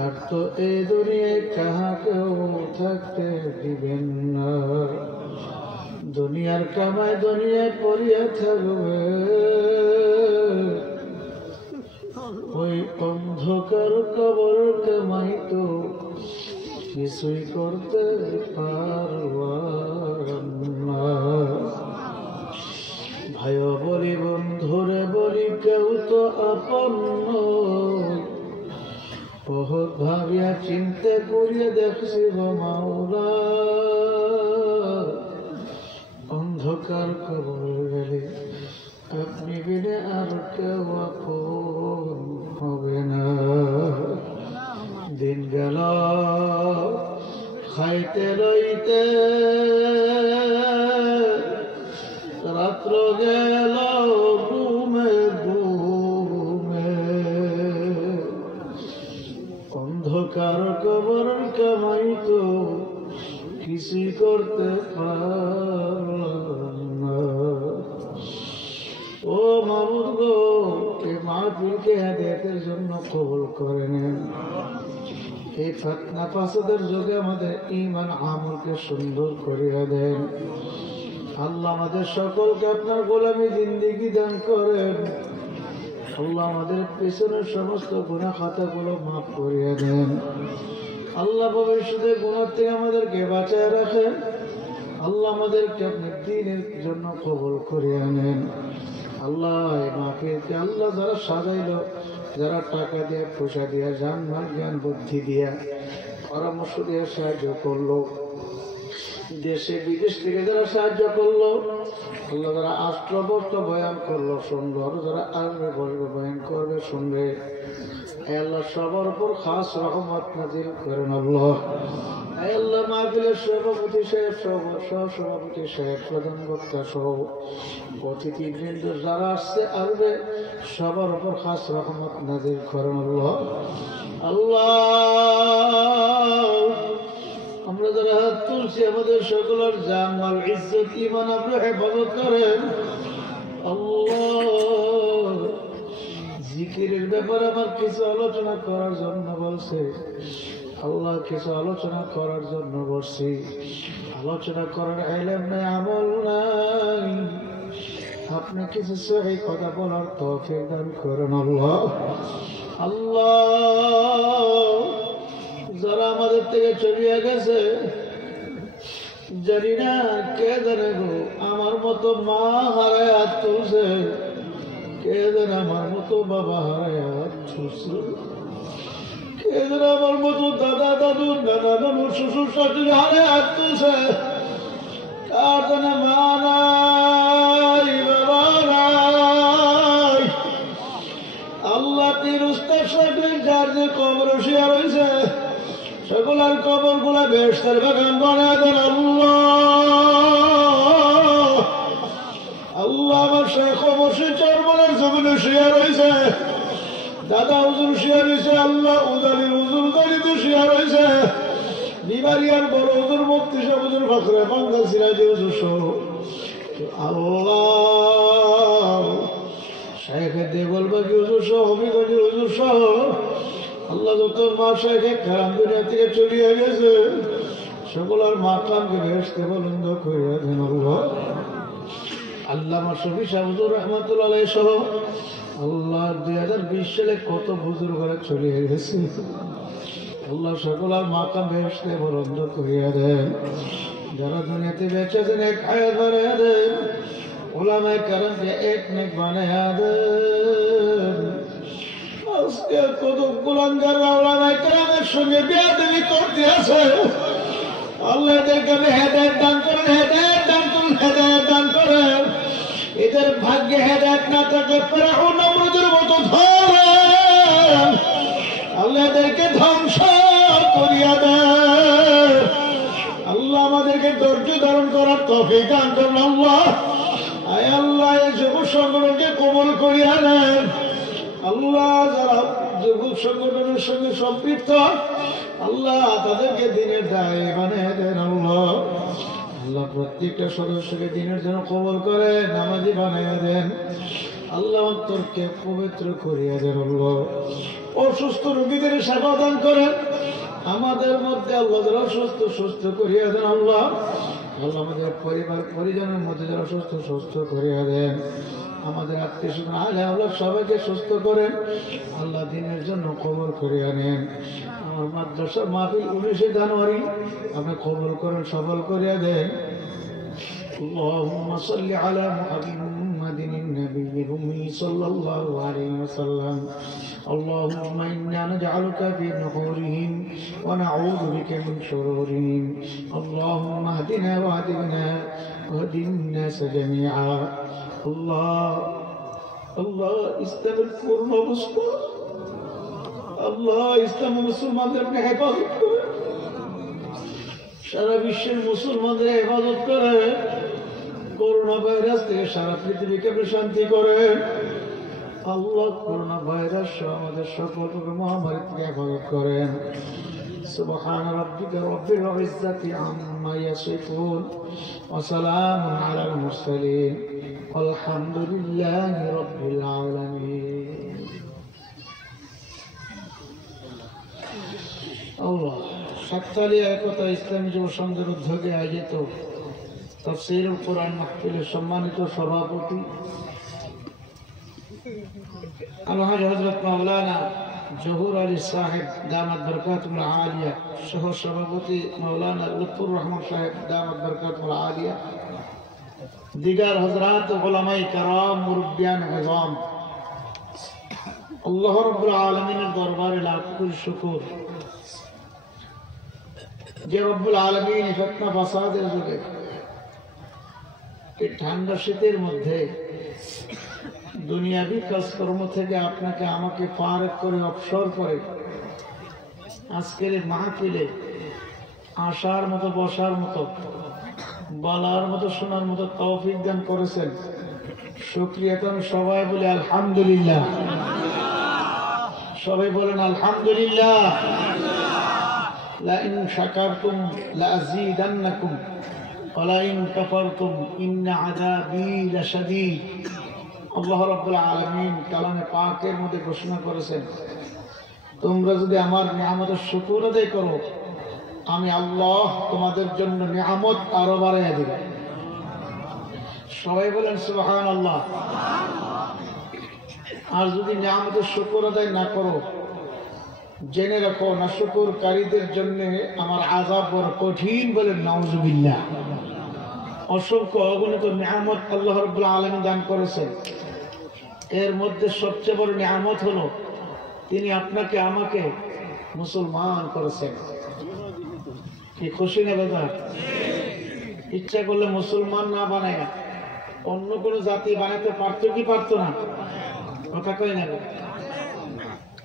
আর তো এই দুনিয়ায় কাহাকেও থাকতে দিবেন না। দুনিয়ার কামাই দুনিয়ায় পড়িয়া থাকবে, ওই অন্ধকার কবর কামাই তো কিছুই করতে পারবেন না। ভাই বলি বন্ধুরে বলি কেউ তো আপন নয়, বহুত ভাবিয়া চিন্তা করিয়া দেখছি গো মাওলা, অন্ধকার কবর গেলে আপনি বিনে আর কেউ আপন হবে না। দিন গেল খাইতে লইতে, রাত্র গেল ঘুমে ঘুমে, অন্ধকার কবর কামাই তো কিছু করতে পারলাম না। ও মাবুদ গো, এই মাহফিলকে হেদায়েতের জন্য কবুল করে নেন। এই ফিতনা ফাসাদের যুগে আমাদের ঈমান আমলকে সুন্দর করিয়া দেন। আল্লাহ আমাদের সকলকে আপনার গোলামি জিন্দেগি দান করেন। আল্লাহ আমাদের পেছনের সমস্ত গুনাহ খাতাগুলো মাফ করিয়া দেন। আল্লাহ ভবিষ্যতে গুনাহ থেকে আমাদেরকে বাঁচায় রাখেন। আল্লাহ আমাদেরকে আপনার দ্বীনের জন্য কবুল করিয়া নেন। আল্লাহ এই মাহফিলকে আল্লাহ যারা সাজাইল, যারা টাকা দিয়া পয়সা দিয়া জান মাল জ্ঞান বুদ্ধি দিয়া পরামর্শ দিয়া সাহায্য করলো, দেশে বিদেশ থেকে যারা সাহায্য করলো, আল্লাহ যারা আষ্টবস্ত বয়ান করলো শুনলো, যারা আসবে বসবে বয়ান করবে শুনবে, আল্লাহ সবার উপর খাস রহমত নাজিল করেন। আল্লাহ আল্লাহ মাহফিলের সভাপতি সাহেব সহ সভাপতি সাহেব প্রধান বক্তা সহ অতিথিবৃন্দ যারা আসছে আসবে সবার উপর খাস রহমত নাজিল করেন। আল্লাহ আল্লাহ আমরা যারা হাত তুলছি আমাদের সকলের জান মাল ইজ্জত ঈমান আপনি হেফাজত করেন। আল্লাহ জিকিরের ব্যাপারে আমার কিছু আলোচনা করার জন্য বলছে, আল্লাহ কিছু আলোচনা করার জন্য বলছি, আলোচনা করার ইলম নাই, আমল নাই, আপনি কিছু সহি কথা বলার তৌফিক দান করেন। আল্লাহ আল্লাহ যারা আমাদের থেকে চলিয়া গেছে জানি না কে জানে গো, আমার মতো মা হারায় হাত তুলছে, কে জানে আমার মতো বাবা হারায় হাত তুলছে, কে জানে আমার মতো দাদা দাদু নানা নানু শ্বশুর শাশুড়ি হারায় হাত তুলছে, কার জানে মা নাই বাবা নাই। আল্লাহ পীর উস্তাদ সাহেবের যার যে কবর শুয়ে রয়েছে সকলের কবর গুলা বেহেশতের বাগান বানায় দেন। আল্লাহ আল্লাহ আমার শেখ অবশ্যই চরমনের জমিনে শুয়ে রয়েছে, দাদা হুজুর শুয়ে রয়েছে, আল্লাহ উদালির হুজুর উদালিতে শুয়ে রয়েছে, নিবারিয়ার বড় হুজুর মুফতি সাহেব হুজুর ফখরে বাংলা সিরাজি হুজুর সহ আল্লাহ শেখে দেগলবাগি হুজুর সহ হবিগঞ্জ হুজুর সহ আল্লাহ যত মা শেখে খারাপ দুনিয়া থেকে চলিয়ে গেছে সকলের মাকামকে বেহেশতে বুলন্দ করিয়া দেন। আল্লাহ আল্লামা শফি সাহেব হুজুর রহমাতুল্লাহ আলাইহি সহ আল্লাহ 2020 সালে কত বুজুর্গ ঘরে চলিয়ে গেছে, আল্লাহ সকলের মাকাম বেহেশতে বুলন্দ করিয়া দেন। যারা দুনিয়াতে বেঁচে আছেন এক হায়াত বানাইয়া দেন, উলামায়ে কেরামকে এক নেক বানাইয়া দেন। আজকে কত কুলাঙ্গাররা উলামায়ে কেরামের সঙ্গে বেয়াদবি করতে আছে, আল্লাহ এদেরকে হেদায়েত দান করেন, হেদায়েত দান করুন, হেদায়েত দান করেন। এদের ভাগ্যে হেদায়েত না থাকে ফিরআউন নমরুদের মতো ধরেন, আল্লাহ এদেরকে ধ্বংস করিয়া দেন। আল্লাহ আমাদেরকে ধৈর্য ধারণ করার তৌফিক দান করুন। আল্লাহ আয় আল্লাহ এই যুবক সংগঠনকে কবুল করিয়া নেন। আল্লাহ যারা যুবক সংগঠনের সঙ্গে সম্পৃক্ত আল্লাহ তাদেরকে দিনের দায় বানিয়ে দেন। আল্লাহ আল্লাহ প্রত্যেকটা সদস্যকে দিনের জন্য কবুল করে নামাজি বানিয়ে দেন। আল্লাহ অন্তরকে পবিত্র করিয়া দেন। আল্লাহ অসুস্থ রোগীদের সেবা দান করেন। আমাদের মধ্যে আল্লাহ যারা অসুস্থ সুস্থ করিয়া দেন। আল্লাহ আল্লাহ আমাদের পরিবার পরিজনের মধ্যে যারা সুস্থ সুস্থ করিয়া দেন। আমাদের আত্মীয় স্বজন আলে আল্লাহ সবাইকে সুস্থ করেন। আল্লাহ দিনের জন্য কবুল করিয়া নেন। আমার মাদ্রাসার মাহফিল 19 জানুয়ারি আপনি কবুল করেন, সফল করিয়া দেন। اللهم صل على محمد النبي الأمي صلى الله عليه وسلم. اللهم إنا نجعلك في نحورهم ونعوذ بك من شرورهم. اللهم اهدنا واهدنا واهد الناس جميعا. الله ইসলামের পূর্ণ অবস্থা, আল্লাহ ইসলাম মুসলমানদেরকে হেফাজত করে, সারা বিশ্বের মুসলমানদের হেফাজত করে, করোনা ভাইরাস থেকে সারা পৃথিবীকে শান্তি করে। আল্লাহ করোনা ভাইরাস সহ আমাদের সকল মহামারী থেকে হেফাজত করেন। سبحان ربك رب العزة عما يصفون وسلام على المرسلين والحمد لله رب العالمين. الله সাততালি একতা ইসলামী যুব সংঘের উদ্যোগে আয়োজিত তাফসীরুল কোরআন মাহফিলের সম্মানিত সভাপতি আলহাজ হযরত মাওলানা জহুর আলী সাহেব দামাত বরকাতুল আলিয়া, সহ সভাপতি মাওলানা লুৎফুর রহমান সাহেব দামাত বরকাতুল আলিয়া, দিগার হযরত উলামায়ে কেরাম মুরব্বিয়ান আযম, আল্লাহ রাব্বুল আলামিনের দরবারে লাখ কোটি শুকর যে রব্বুল আলামিন ফিতনা ফাসাদের যুগে এই ঠান্ডা শীতের মধ্যে দুনিয়াবি কাজকর্ম থেকে আপনাকে আমাকে ফারেক করে অবসর করে আজকের এই মাহফিলে আসার মতো, বসার মতো, বলার মতো, শোনার মতো তৌফিক দান করেছেন। শুকরিয়া তো সবাই বলে আলহামদুলিল্লাহ। সবাই বলেন আলহামদুলিল্লাহ। লাইন শাকারতুম লাযীদান্নাকুম ওয়া লাইন কাফারতুম ইন্না আযাবী লাশাদীদ। আল্লাহ রাব্বুল আলামিন কালামে পাকের মধ্যে ঘোষণা করেছেন, তোমরা যদি আমার নিয়ামতের শুকর আদায় করো আমি আল্লাহ তোমাদের জন্য নিয়ামত আরো বাড়াইয়া দেব। সবাই বলেন সুবহানাল্লাহ। আর যদি নিয়ামতের শুকর আদায় না করো জেনে রাখো নাশকরকারীদের জন্য আমার আযাব বড় কঠিন। বলেন নাউযুবিল্লাহ। অসংখ্য অগণিত নিয়ামত আল্লাহ রাব্বুল আলামিন দান করেছেন। এর মধ্যে সবচেয়ে বড় নিয়ামত হলো তিনি আপনাকে আমাকে মুসলমান করেছেন। কি খুশি না বেজার? ইচ্ছা করলে মুসলমান না বানায় অন্য কোন জাতি বানাতে পারতো কি পারতো না? কথা কই না?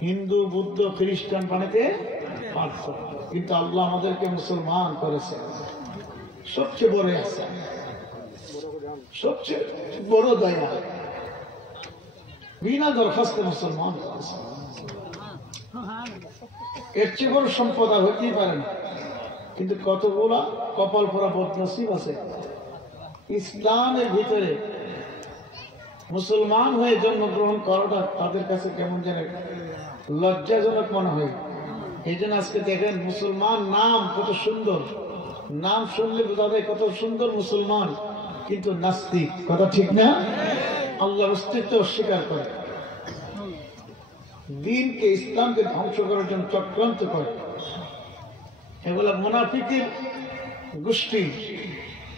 হিন্দু, বুদ্ধ, খ্রিস্টান বানাতে পারতো, কিন্তু আল্লাহ আমাদেরকে মুসলমান করেছে। সবচেয়ে বড় আছে, সবচেয়ে বড় দয়া, বিনা দরখাস্তে মুসলমান করেছে। এর চেয়ে বড় সম্পদ আর হইতেই পারে না। কিন্তু কতগুলা কপাল পরা বদনসিব আছে ইসলামের ভিতরে মুসলমান হয়ে জন্মগ্রহণ করাটা তাদের কাছে কেমন যেন লজ্জাজনক মনে হয়। এই জন্য আজকে দেখেন মুসলমান নাম কত সুন্দর, নাম শুনলে বোঝা যায় কত সুন্দর মুসলমান, কিন্তু নাস্তিক। কথা ঠিক না? আল্লাহর অস্তিত্ব অস্বীকার করে, দ্বীনকে ইসলামকে ধ্বংস করার জন্য চক্রান্ত করে। এগুলা মুনাফিকের গোষ্ঠী।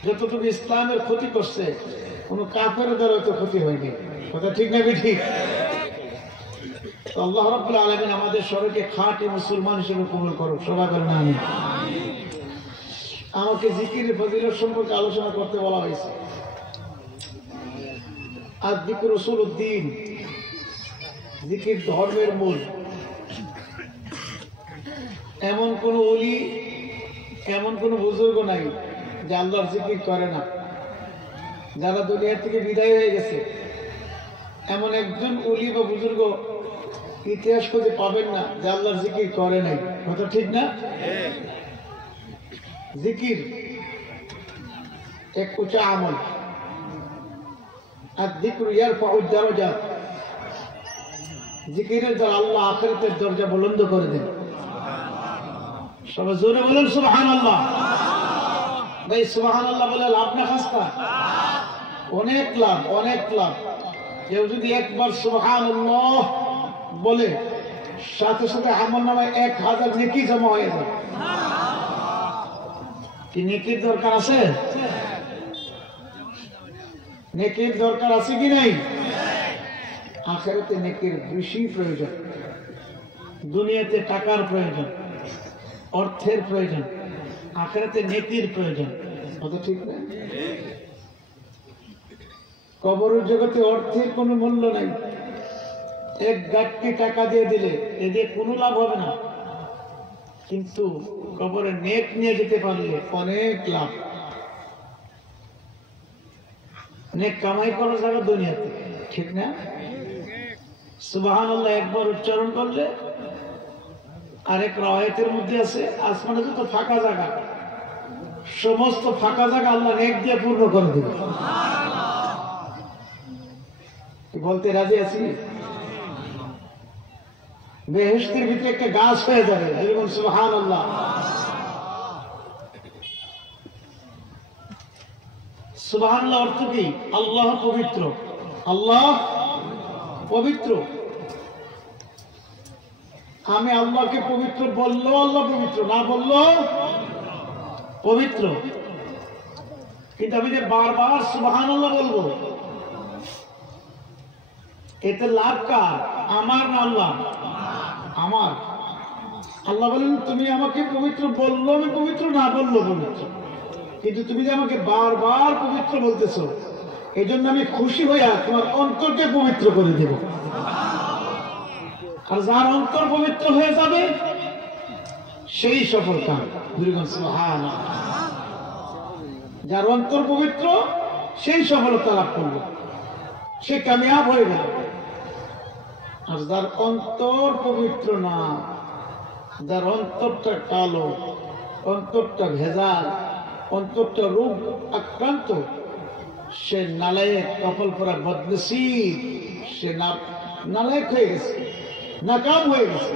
যতটুকু ইসলামের ক্ষতি করছে কোন কাফের দ্বারা তো ক্ষতি হয়নি। কথা ঠিক না? ঠিক। আল্লাহ রাব্বুল আলামিন আমাদের সবাইকে খাঁটি মুসলমান হিসেবে কবুল করুক। সবাই বলেন আমিন। আমাকে জিকিরের ফজিলত সম্পর্কে আলোচনা করতে বলা হয়েছে। আর জিকির উসুলুদ্দিন, জিকির ধর্মের মূল। এমন কোন ওলি, এমন কোন বুজুর্গ নাই যে আল্লাহর জিকির করে না। যারা দুনিয়া থেকে বিদায় হয়ে গেছে এমন একজন ওলি বা বুজুর্গ ইতিহাস খুঁজে পাবেন না যে আল্লাহর জিকির করে নাই। কথা ঠিক না? জিকির এক উঁচা আমল। আর যিকরু ইয়ারফাউ দারাজাত। জিকিরের দ্বারা আল্লাহ আখিরাতের দরজা বুলন্দ করে দেন। সবাই জোরে বলেন সুবহানাল্লাহ। ভাই সুবহানাল্লাহ বলে লাভ না খাস্তা? অনেক লাভ, অনেক লাভ। কেউ যদি একবার সুবহানাল্লাহ বলে সাথে সাথে আমলনামায় 1000 নেকি জমা হয়ে যায়। কি নেকির দরকার আছে? নেকির দরকার আছে কি নাই? আখিরাতে নেকির বেশি প্রয়োজন। দুনিয়াতে টাকার প্রয়োজন, অর্থের প্রয়োজন, আখিরাতে নেকির প্রয়োজন। কথা ঠিক না? কবরের জগতে অর্থের কোনো মূল্য নাই। এক গাঁটটি টাকা দিয়ে দিলে এ দিয়ে কোনো লাভ হবে না, কিন্তু কবরে নেক নিয়ে যেতে পারলে অনেক লাভ। নেক কামাই করা যাবে দুনিয়াতে, ঠিক না? সুবহানাল্লাহ একবার উচ্চারণ করলে, আরেক রাওয়ায়াতের মধ্যে আছে আসমানে যত ফাঁকা জায়গা, সমস্ত ফাঁকা জায়গা আল্লাহ নেক দিয়ে পূর্ণ করে দেবে। বলতে রাজি আছি? বেহেশতের ভিতরে একটা গাছ হয়ে যাবে, যেরকম সুবহানাল্লাহ। সুবহানাল্লাহ অর্থ কি? আল্লাহ পবিত্র, আল্লাহ পবিত্র। আমি আল্লাহকে পবিত্র বললো আল্লাহ পবিত্র, না বললো পবিত্র। কিন্তু আমি যে বারবার সুবহানাল্লাহ বলবো, এতে লাভ কার? আমার না আল্লাহ? আমার। আল্লাহ বলেন তুমি আমাকে পবিত্র বললো আমি পবিত্র, না বললো পবিত্র। কিন্তু তুমি যে আমাকে বারবার পবিত্র বলতেছো, এই জন্য আমি খুশি হইয়া তোমার অন্তরকে পবিত্র করে দেব। আর যার অন্তর পবিত্র হয়ে যাবে সেই সফল কাম। যার অন্তর পবিত্র সেই সফলতা লাভ করবে, সে কামিয়াব হয়ে গেল। আর যার অন্তর পবিত্র না, যার অন্তরটা কালো, অন্তরটা ভেজাল, অন্তরটা রোগ আক্রান্ত, সে নালায়েক, কপাল পরা বদনসিব, সে নালায়েক হয়ে গেছে, নাকাম হয়ে গেছে।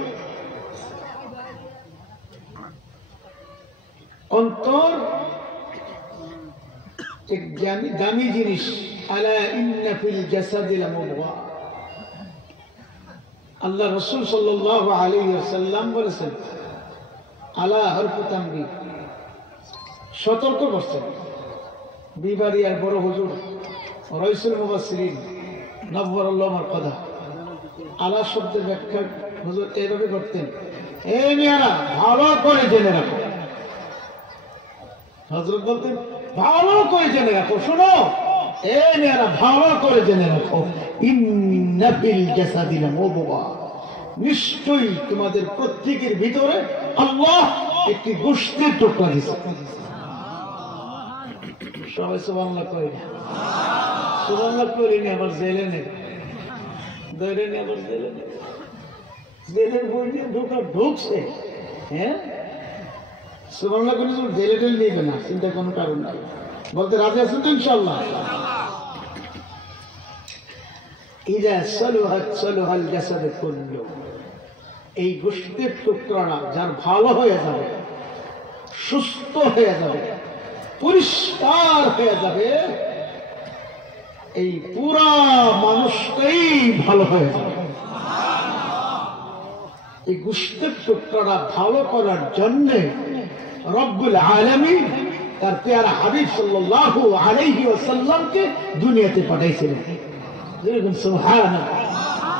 অন্তর এক দামি জিনিস। আলা ইন্না ফিল জাসাদি লামুদগা। আল্লাহ রাসূল সাল্লাল্লাহু আলাইহি ওয়াসাল্লাম বলেছেন, আলা হরফু তানবীহ, সতর্ক করছেন। বিবারিয়ার বড় হুজুর রাইসুল মুফাসসিরিন নব্বরুল্লাহ মারকাদা আলা শব্দের ব্যাখ্যা হুজুর এইভাবে করতেন, এই মেয়েরা ভালো করে জেনে রাখো। হযরত বলতেন ভালো করে জেনে রাখো, শোনো এই মেয়েরা ভালো করে জেনে রাখো, ইন্না ফিল জাসাদি লামুদগা, নিশ্চয়ই তোমাদের প্রত্যেকের ভিতরে আল্লাহ একটি গোশতের টুকরা দিয়েছে। সবাই সুবহানাল্লাহ কই না? সুবহানাল্লাহ করি না, আবার জেলে নেই, ধরে নিয়ে আবার জেলে নেই। জেলের বই দিয়ে ঢুকছে, হ্যাঁ সুবহানাল্লাহ করে জেলে টেলে নিবে না, চিন্তা কোনো কারণ নাই। বলতে রাজি আছেন তো ইনশাআল্লাহ? ইযা সালুহাত সালুহাল জাসাদ কুল্লু, এই গোশতের টুকরাটা যার ভালো হয়ে যাবে, সুস্থ হয়ে যাবে, পরিষ্কার হয়ে যাবে, এই পুরা মানুষটাই ভালো হয়ে যাবে। এই গোশতের টুকরাটা ভালো করার জন্য রব্বুল আলামিন তার পেয়ারা হাবিব সাল্লাল্লাহু আলাইহি ওয়াসাল্লামকে দুনিয়াতে পাঠাইছিলেন। সুবহানাল্লাহ।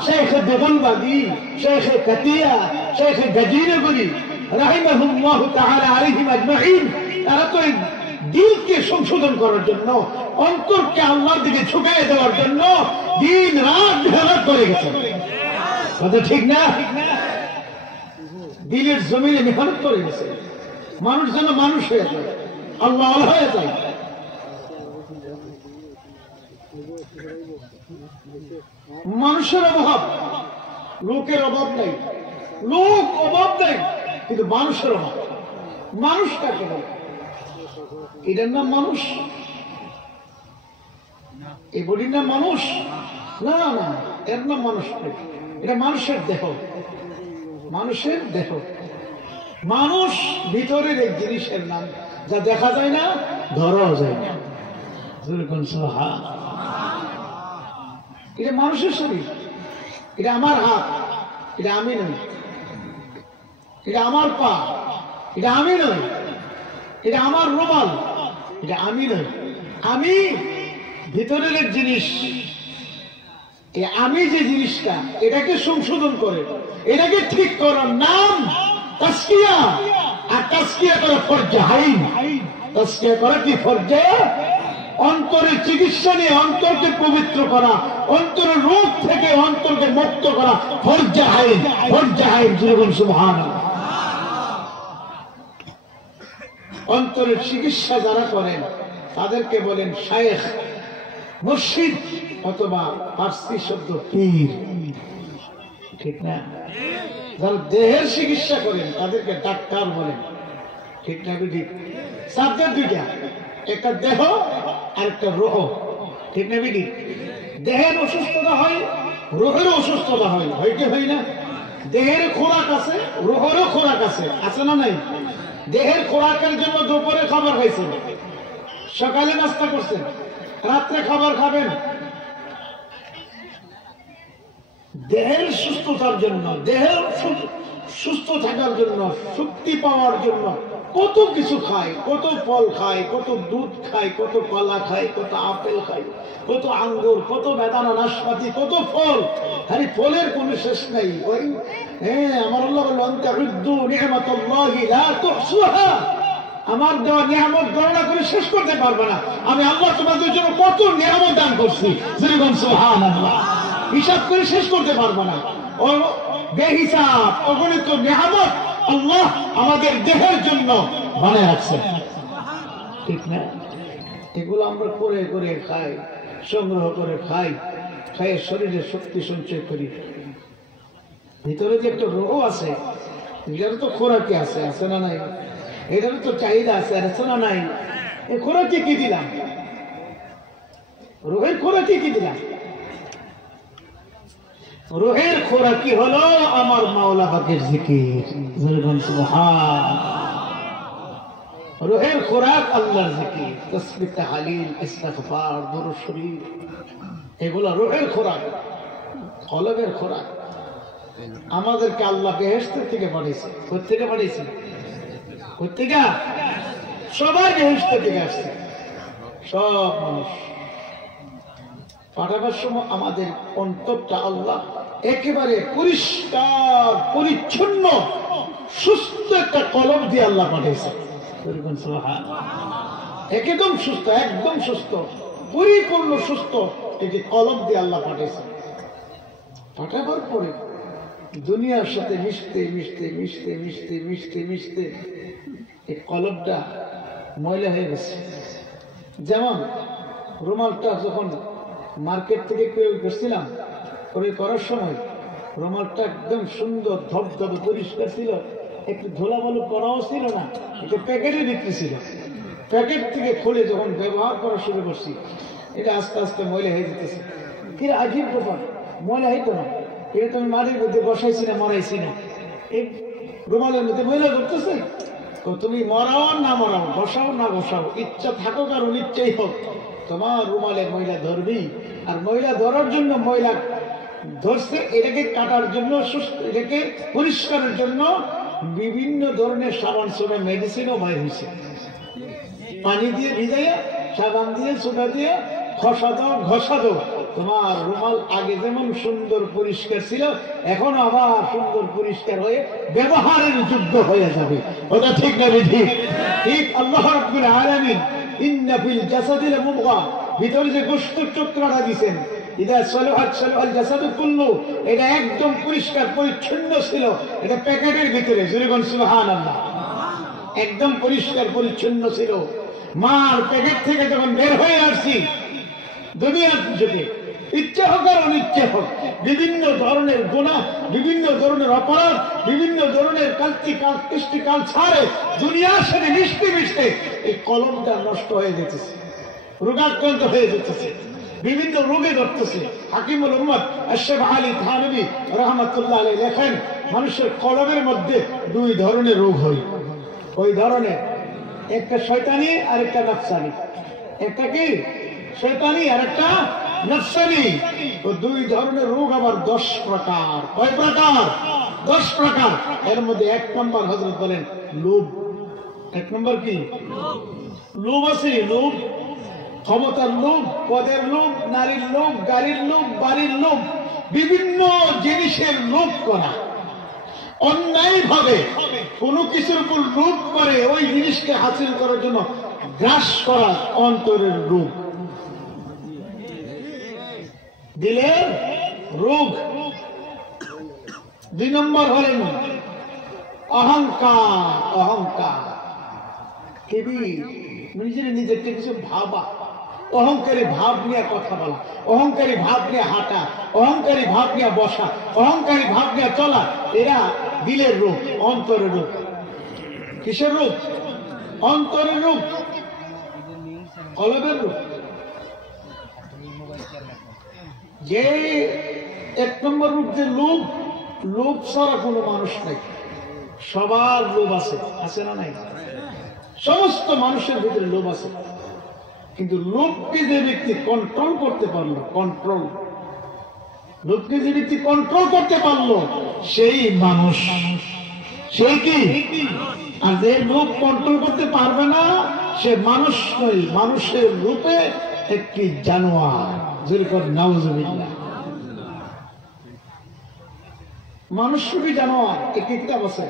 শেখ দেওবন্দি, শেখ কাতিয়া, শেখ গজিনগরি রাহিমাহুল্লাহু তাআলা আলাইহিম আজমাইন, তারা তো দিলকে সংশোধন করার জন্য, অন্তরকে আল্লাহর দিকে ঝুঁকিয়ে দেওয়ার জন্য দিন রাত মেহনত করে গেছেন। কথা ঠিক না? দিলের জমিনে মেহনত করে গেছে, মানুষ যেন মানুষ হয়ে যায়, আল্লাহ হয়ে যায়। মানুষের অভাব, লোকের অভাব নেই, লোক অভাব নেই, কিন্তু মানুষের অভাব। মানুষ কাকে বলে? এটার নাম মানুষ? এই বডির নাম মানুষ? না না, এর নাম মানুষ নেই। এটা মানুষের দেহ, মানুষের দেহ। মানুষ ভিতরের এক জিনিসের নাম, যা দেখা যায় না, ধরাও যায় না। এটা মানুষের শরীর, এটা আমার হাত, এটা আমি নই। এটা আমার পা, এটা আমি নই। এটা আমার রুমাল, এটা আমি নই। আমি ভিতরের এক জিনিস। আমি যে জিনিসটা, এটাকে সংশোধন করে, এটাকে ঠিক করার নাম তাসকিয়া। আর তাসকিয়া করা ফরজে আইন। তাসকিয়া করা কি ফরজে? অন্তরের চিকিৎসা নিয়ে অন্তরকে পবিত্র করা, অন্তরের রোগ থেকে অন্তরকে মুক্ত করা ফরজে আইন। ফরজে আইন, যেরকম সুবহানাল্লাহ। অন্তরের চিকিৎসা যারা করেন তাদেরকে বলেন শায়েখ, মুর্শিদ, অথবা ফার্সি শব্দ পীর, ঠিক না? যারা দেহের চিকিৎসা করেন তাদেরকে ডাক্তার বলেন, ঠিক না? ঠিক। সাবজেক্ট দুইটা, একটা দেহ আর একটা রোহ, ঠিক না? ঠিক। দেহের অসুস্থতা হয়, রোহের অসুস্থতা হয়, হয় কি হয় না? দেহের খোরাক আছে, রোহেরও খোরাক আছে, আছে না নাই? দেহের খোরাকের জন্য দুপুরে খাবার খাইছেন, সকালে নাস্তা করছেন, রাত্রে খাবার খাবেন। দেহের সুস্থতার জন্য, দেহের সুস্থ থাকার জন্য, শক্তি পাওয়ার জন্য কত কিছু খায়, কত ফল খায়, কত দুধ খায়, কত কলা খায়, কত আপেল খায়, কত আঙ্গুর, কত বেদানা, নাশপাতি, কত ফল। আরে ফলের কোনো শেষ নাই। ওই আমার আল্লাহ বললেন তাউদ্দু নি'মাতাল্লাহি লা তুহসুহা। আমার দেওয়া নিয়ামত গণনা করে শেষ করতে পারবে না। আমি আল্লাহ তোমাদের জন্য কত নিয়ামত দান করছি, যেরকম সুবহানাল্লাহ, হিসাব করে শেষ করতে পারবে না। ও বেহিসাব অগণিত নিয়ামত আল্লাহ আমাদের দেহের জন্য বানিয়ে রাখছেন, ঠিক না? এগুলো আমরা করে করে খাই, সংগ্রহ করে খাই, খাই শরীরে শক্তি সঞ্চয় করি। ভিতরে যে একটা রোগ আছে, এটারও তো খোরাকি আছে, আছে না নাই? এটারও তো চাহিদা আছে, আছে না নাই? এই খোরাকি কি দিলাম? রোগের খোরাকি কি দিলাম? রোহের খোরাকি হলো আমার মাওলা পাকের জিকির, যেরকম সুবহানাল্লাহ। রোহের খোরাক আল্লাহর জিকির, তাসবিহ, তাহলিল, ইস্তিগফার, দুরূদ শরীফ, এগুলো রোহের খোরাক, কলবের খোরাক। আমাদেরকে আল্লাহ বেহেশত থেকে পাঠিয়েছে। কোথা থেকে পাঠিয়েছে? কোথেকে? সবাই বেহেশত থেকে আসছে, সব মানুষ। পাঠাবার সময় আমাদের অন্তরটা আল্লাহ একেবারে পরিষ্কার পরিচ্ছন্ন সুস্থ একটা কলম দিয়ে আল্লাহ পাঠিয়েছে। একদম সুস্থ, একদম সুস্থ, পরিপূর্ণ সুস্থ একটি কলম দিয়ে আল্লাহ পাঠিয়েছে। পাঠাবার পরে দুনিয়ার সাথে মিশতে মিশতে মিশতে মিশতে মিশতে মিশতে এই কলমটা ময়লা হয়ে গেছে। যেমন রুমালটা যখন মার্কেট থেকে ক্রয় করছিলাম, ক্রয় করার সময় রুমালটা একদম সুন্দর ধবধবে পরিষ্কার ছিল, একটু ধুলাবালু করাও ছিল না, এটা প্যাকেটে বিক্রি ছিল। প্যাকেট থেকে খুলে যখন ব্যবহার করা শুরু করছি, এটা আস্তে আস্তে ময়লা হয়ে যেতেছে। কিন্তু আজীব ব্যাপার, ময়লা হইতো না। এটা তো আমি মাটির মধ্যে বসাইছি না, মরাইছি না, এই রুমালের মধ্যে ময়লা করতেছে। তুমি মরাও না মরাও, বসাও না বসাও, ইচ্ছা থাকুক আর অনিচ্ছাই হোক, তোমার রুমালে ময়লা ধরবি। আর ময়লা ধরার জন্য ময়লা ধরছে, এটাকে কাটার জন্য, এটাকে পরিষ্কারের জন্য বিভিন্ন ধরনের সাবান, সোডা, মেডিসিনও বাইর হয়েছে। পানি দিয়ে ভিজাইয়া, সাবান দিয়ে, সোডা দিয়ে ঘষা দাও, ঘষা দাও, তোমার রুমাল আগে যেমন সুন্দর পরিষ্কার ছিল, এখন আবার সুন্দর পরিষ্কার হয়ে ব্যবহারের যোগ্য হয়ে যাবে। ওটা ঠিক না? ঠিক। ঠিক। আল্লাহ রাব্বুল আলামিন ইন্না ফিল জাসাদিল মুদগা, ভিতরে যে গোশতের টুকরাটা দিবেন, ইদা সালাহাত সালাহাল জাসাদু কুল্লু, এটা একদম পরিষ্কার পরিচ্ছন্ন ছিল। এটা প্যাকেটের ভিতরে, যেরকম সুবহানাল্লাহ, একদম পরিষ্কার পরিচ্ছন্ন ছিল। মার প্যাকেট থেকে যখন বের হয়ে আসছি দুনিয়ার যুগে, ইচ্ছা হোক আর অনিচ্ছা হোক, বিভিন্ন ধরনের গুনাহ, বিভিন্ন ধরনের অপরাধ, বিভিন্ন ধরনের কৃষ্টি কাল ছাড়ে দুনিয়ার সাথে মিশতে মিশতে এই কলমটা নষ্ট হয়ে যেতেছে, রোগাক্রান্ত হয়ে যেতেছে। বিভিন্ন রোগে ধরতেছে। হাকিমুল উম্মত আশরাফ আলী থানভী রাহমাতুল্লাহ আলাইহি লেখেন, মানুষের কলবের মধ্যে দুই ধরনের রোগ হয়। ওই ধরনের একটা শয়তানি আর একটা নফসানি। একটা কি শয়তানি আর একটা নফসানি। তো দুই ধরনের রোগ আবার 10 প্রকার। কয় প্রকার? 10 প্রকার। এর মধ্যে 1 নম্বর হযরত বলেন লোভ। 1 নম্বর কি? লোভ আছে। লোভ, ক্ষমতার লোভ, পদের লোভ, নারীর লোভ, গাড়ির লোভ, বাড়ির লোভ, বিভিন্ন জিনিসের লোভ করা, অন্যায় ভাবে কোনো কিছুর উপর লোভ করে ওই জিনিসকে হাসিল করার জন্য গ্রাস করা অন্তরের রোগ, দিলের রোগ। 2 নম্বর হলেন অহংকার। অহংকার নিজের নিজেকে কিছু ভাবা, অহংকারী ভাব নিয়ে কথা বলা, অহংকারী ভাব নিয়ে হাঁটা, অহংকারী ভাব নিয়ে বসা, অহংকারী ভাব নিয়ে চলা, এরা দিলের রোগ, অন্তরের রোগ। কিসের রোগ? অন্তরের রোগ, কলবের রোগ। যে 1 নম্বর রূপ যে লোভ, লোভ ছাড়া কোনো মানুষ নাই। সবার লোভ আছে, আছে না নাই? সমস্ত মানুষের ভিতরে লোভ আছে, কিন্তু লোভকে যে ব্যক্তি কন্ট্রোল করতে পারলো, কন্ট্রোল, লোভকে যে ব্যক্তি কন্ট্রোল করতে পারলো সেই মানুষ, সেই কি? আর যে লোভ কন্ট্রোল করতে পারবে না সে মানুষ নয়, মানুষের রূপে একটি জানোয়ার। যেরকম নাউজুবিল্লাহ, মানুষ রূপী জানোয়ার। একটি কিতাব আছে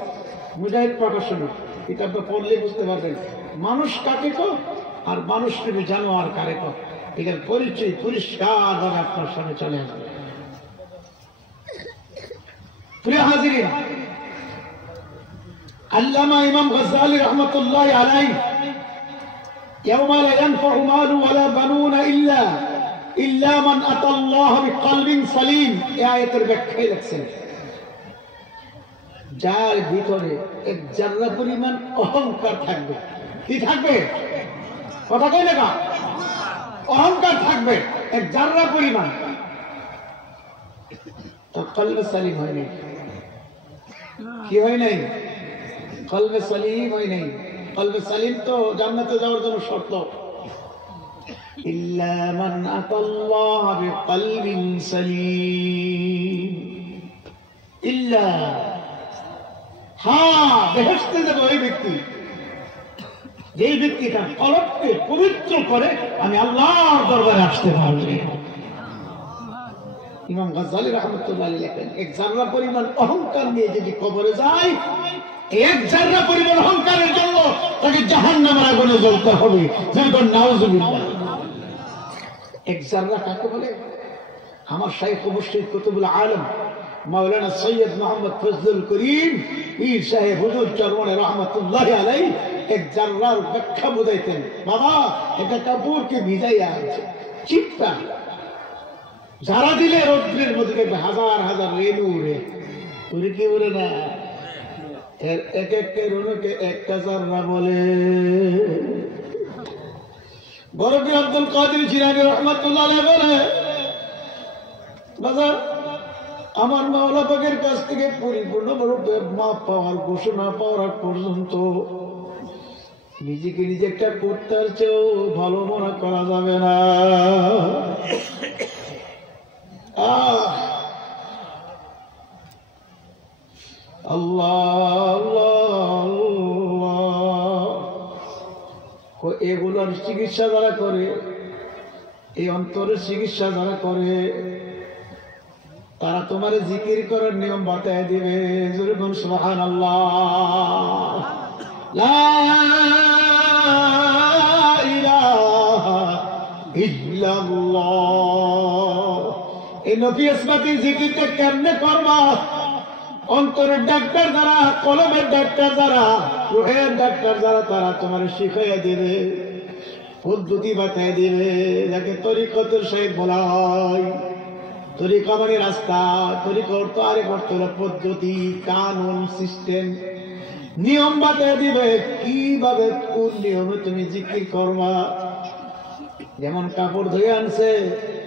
মুজাহিদ প্রকাশনী, কিতাবটা পড়লে বুঝতে পারবেন মানুষ কাকে কো আর মানুষ রূপী জানোয়ার কারে কো। এটার পরিচয় পরিষ্কার ভাবে আপনার সামনে চলে আসবে। প্রিয় হাজিরিন, আল্লামা ইমাম গজ্জালী রাহমাতুল্লাহি আলাইহি ইয়াওমা লা ইয়ানফাউ মালু ওয়ালা বানুনা ইল্লা মান আতাল্লাহ বিকলবিন সালিম, এই আয়াতের ব্যাখ্যায় লিখছেন, যার ভিতরে 1 জাররা পরিমাণ অহংকার থাকবে। কি থাকবে? কথা কই না? অহংকার থাকবে 1 জাররা পরিমাণ, তো কলবে সালিম হয় নাই। কি হয় নাই? কলবে সালিম হয় নাই। কলবে সালিম তো জান্নাতে যাওয়ার জন্য শর্ত। ইল্লা মান আতাল্লাহ বিকলবিন সালিম, ইল্লা, হ্যাঁ, বেহেশতে যাবে ওই ব্যক্তি যেই ব্যক্তি তার কলবকে পবিত্র করে আমি আল্লাহর দরবারে আসতে পারবে। ইমাম গজ্জালী রাহমাতুল্লাহ আলাইহি লেখেন, 1 জাররা পরিমাণ অহংকার নিয়ে যদি কবরে যায়, 1 জাররা পরিমাণ অহংকারের জন্য তাকে জাহান্নামের আগুনে জ্বলতে হবে। যেরকম নাউজুবিল্লাহ। 1 জাররা কাকে বলে? আমার শাইখ মুর্শিদ কুতুবুল আলম মাওলানা সৈয়দ মোহাম্মদ ফজলুল করিম পীর সাহেব হুজুর চরমনে রহমতুল্লাহি আলাইহি 1 জাররার ব্যাখ্যা বুঝাইতেন। বাবা, এটা কাপড়কে ভিজাইয়া আছে, চিপটা যারা দিলে রৌদ্রের মধ্যে হাজার হাজার রেণু উড়ে, উড়ে কি উড়ে না, এক একটা রেণুকে 1টা জাররা বলে। বরফি আব্দুল কাদের জিলানী রাহমাতুল্লাহ আলাইহি বলে, বাজার আমার মাওলা পাকের কাছ থেকে পরিপূর্ণভাবে মাপ পাওয়ার ঘোষণা পাওয়ার পর্যন্ত নিজেকে নিজে একটা করতার চেয়েও ভালো মনে করা যাবে না। আল্লাহ এগুলোর চিকিৎসা যারা করে, এই অন্তরের চিকিৎসা যারা করে, তারা তোমার জিকির করার নিয়ম বাতায় দিবে। যেরকম সুবহানাল্লাহ, লা ইলাহা ইল্লাল্লাহ। এই নফি আসমাতি জিকিরটা কেমনে করবা? অন্তরের ডাক্তার যারা, কলমের ডাক্তার যারা, রুহের ডাক্তার যারা, তারা তোমার শিখাইয়া দিবে, পদ্ধতি বাতায় দিবে, যাকে তরিকতের সাহেব বলা হয়। তরিকা মানে রাস্তা, তরিকা অর্থ আরেক অর্থ হলো পদ্ধতি, কানুন, সিস্টেম, নিয়ম বাতায় দিবে কিভাবে কোন নিয়মে তুমি জিকির করবা। যেমন কাপড় ধুয়ে আনছে,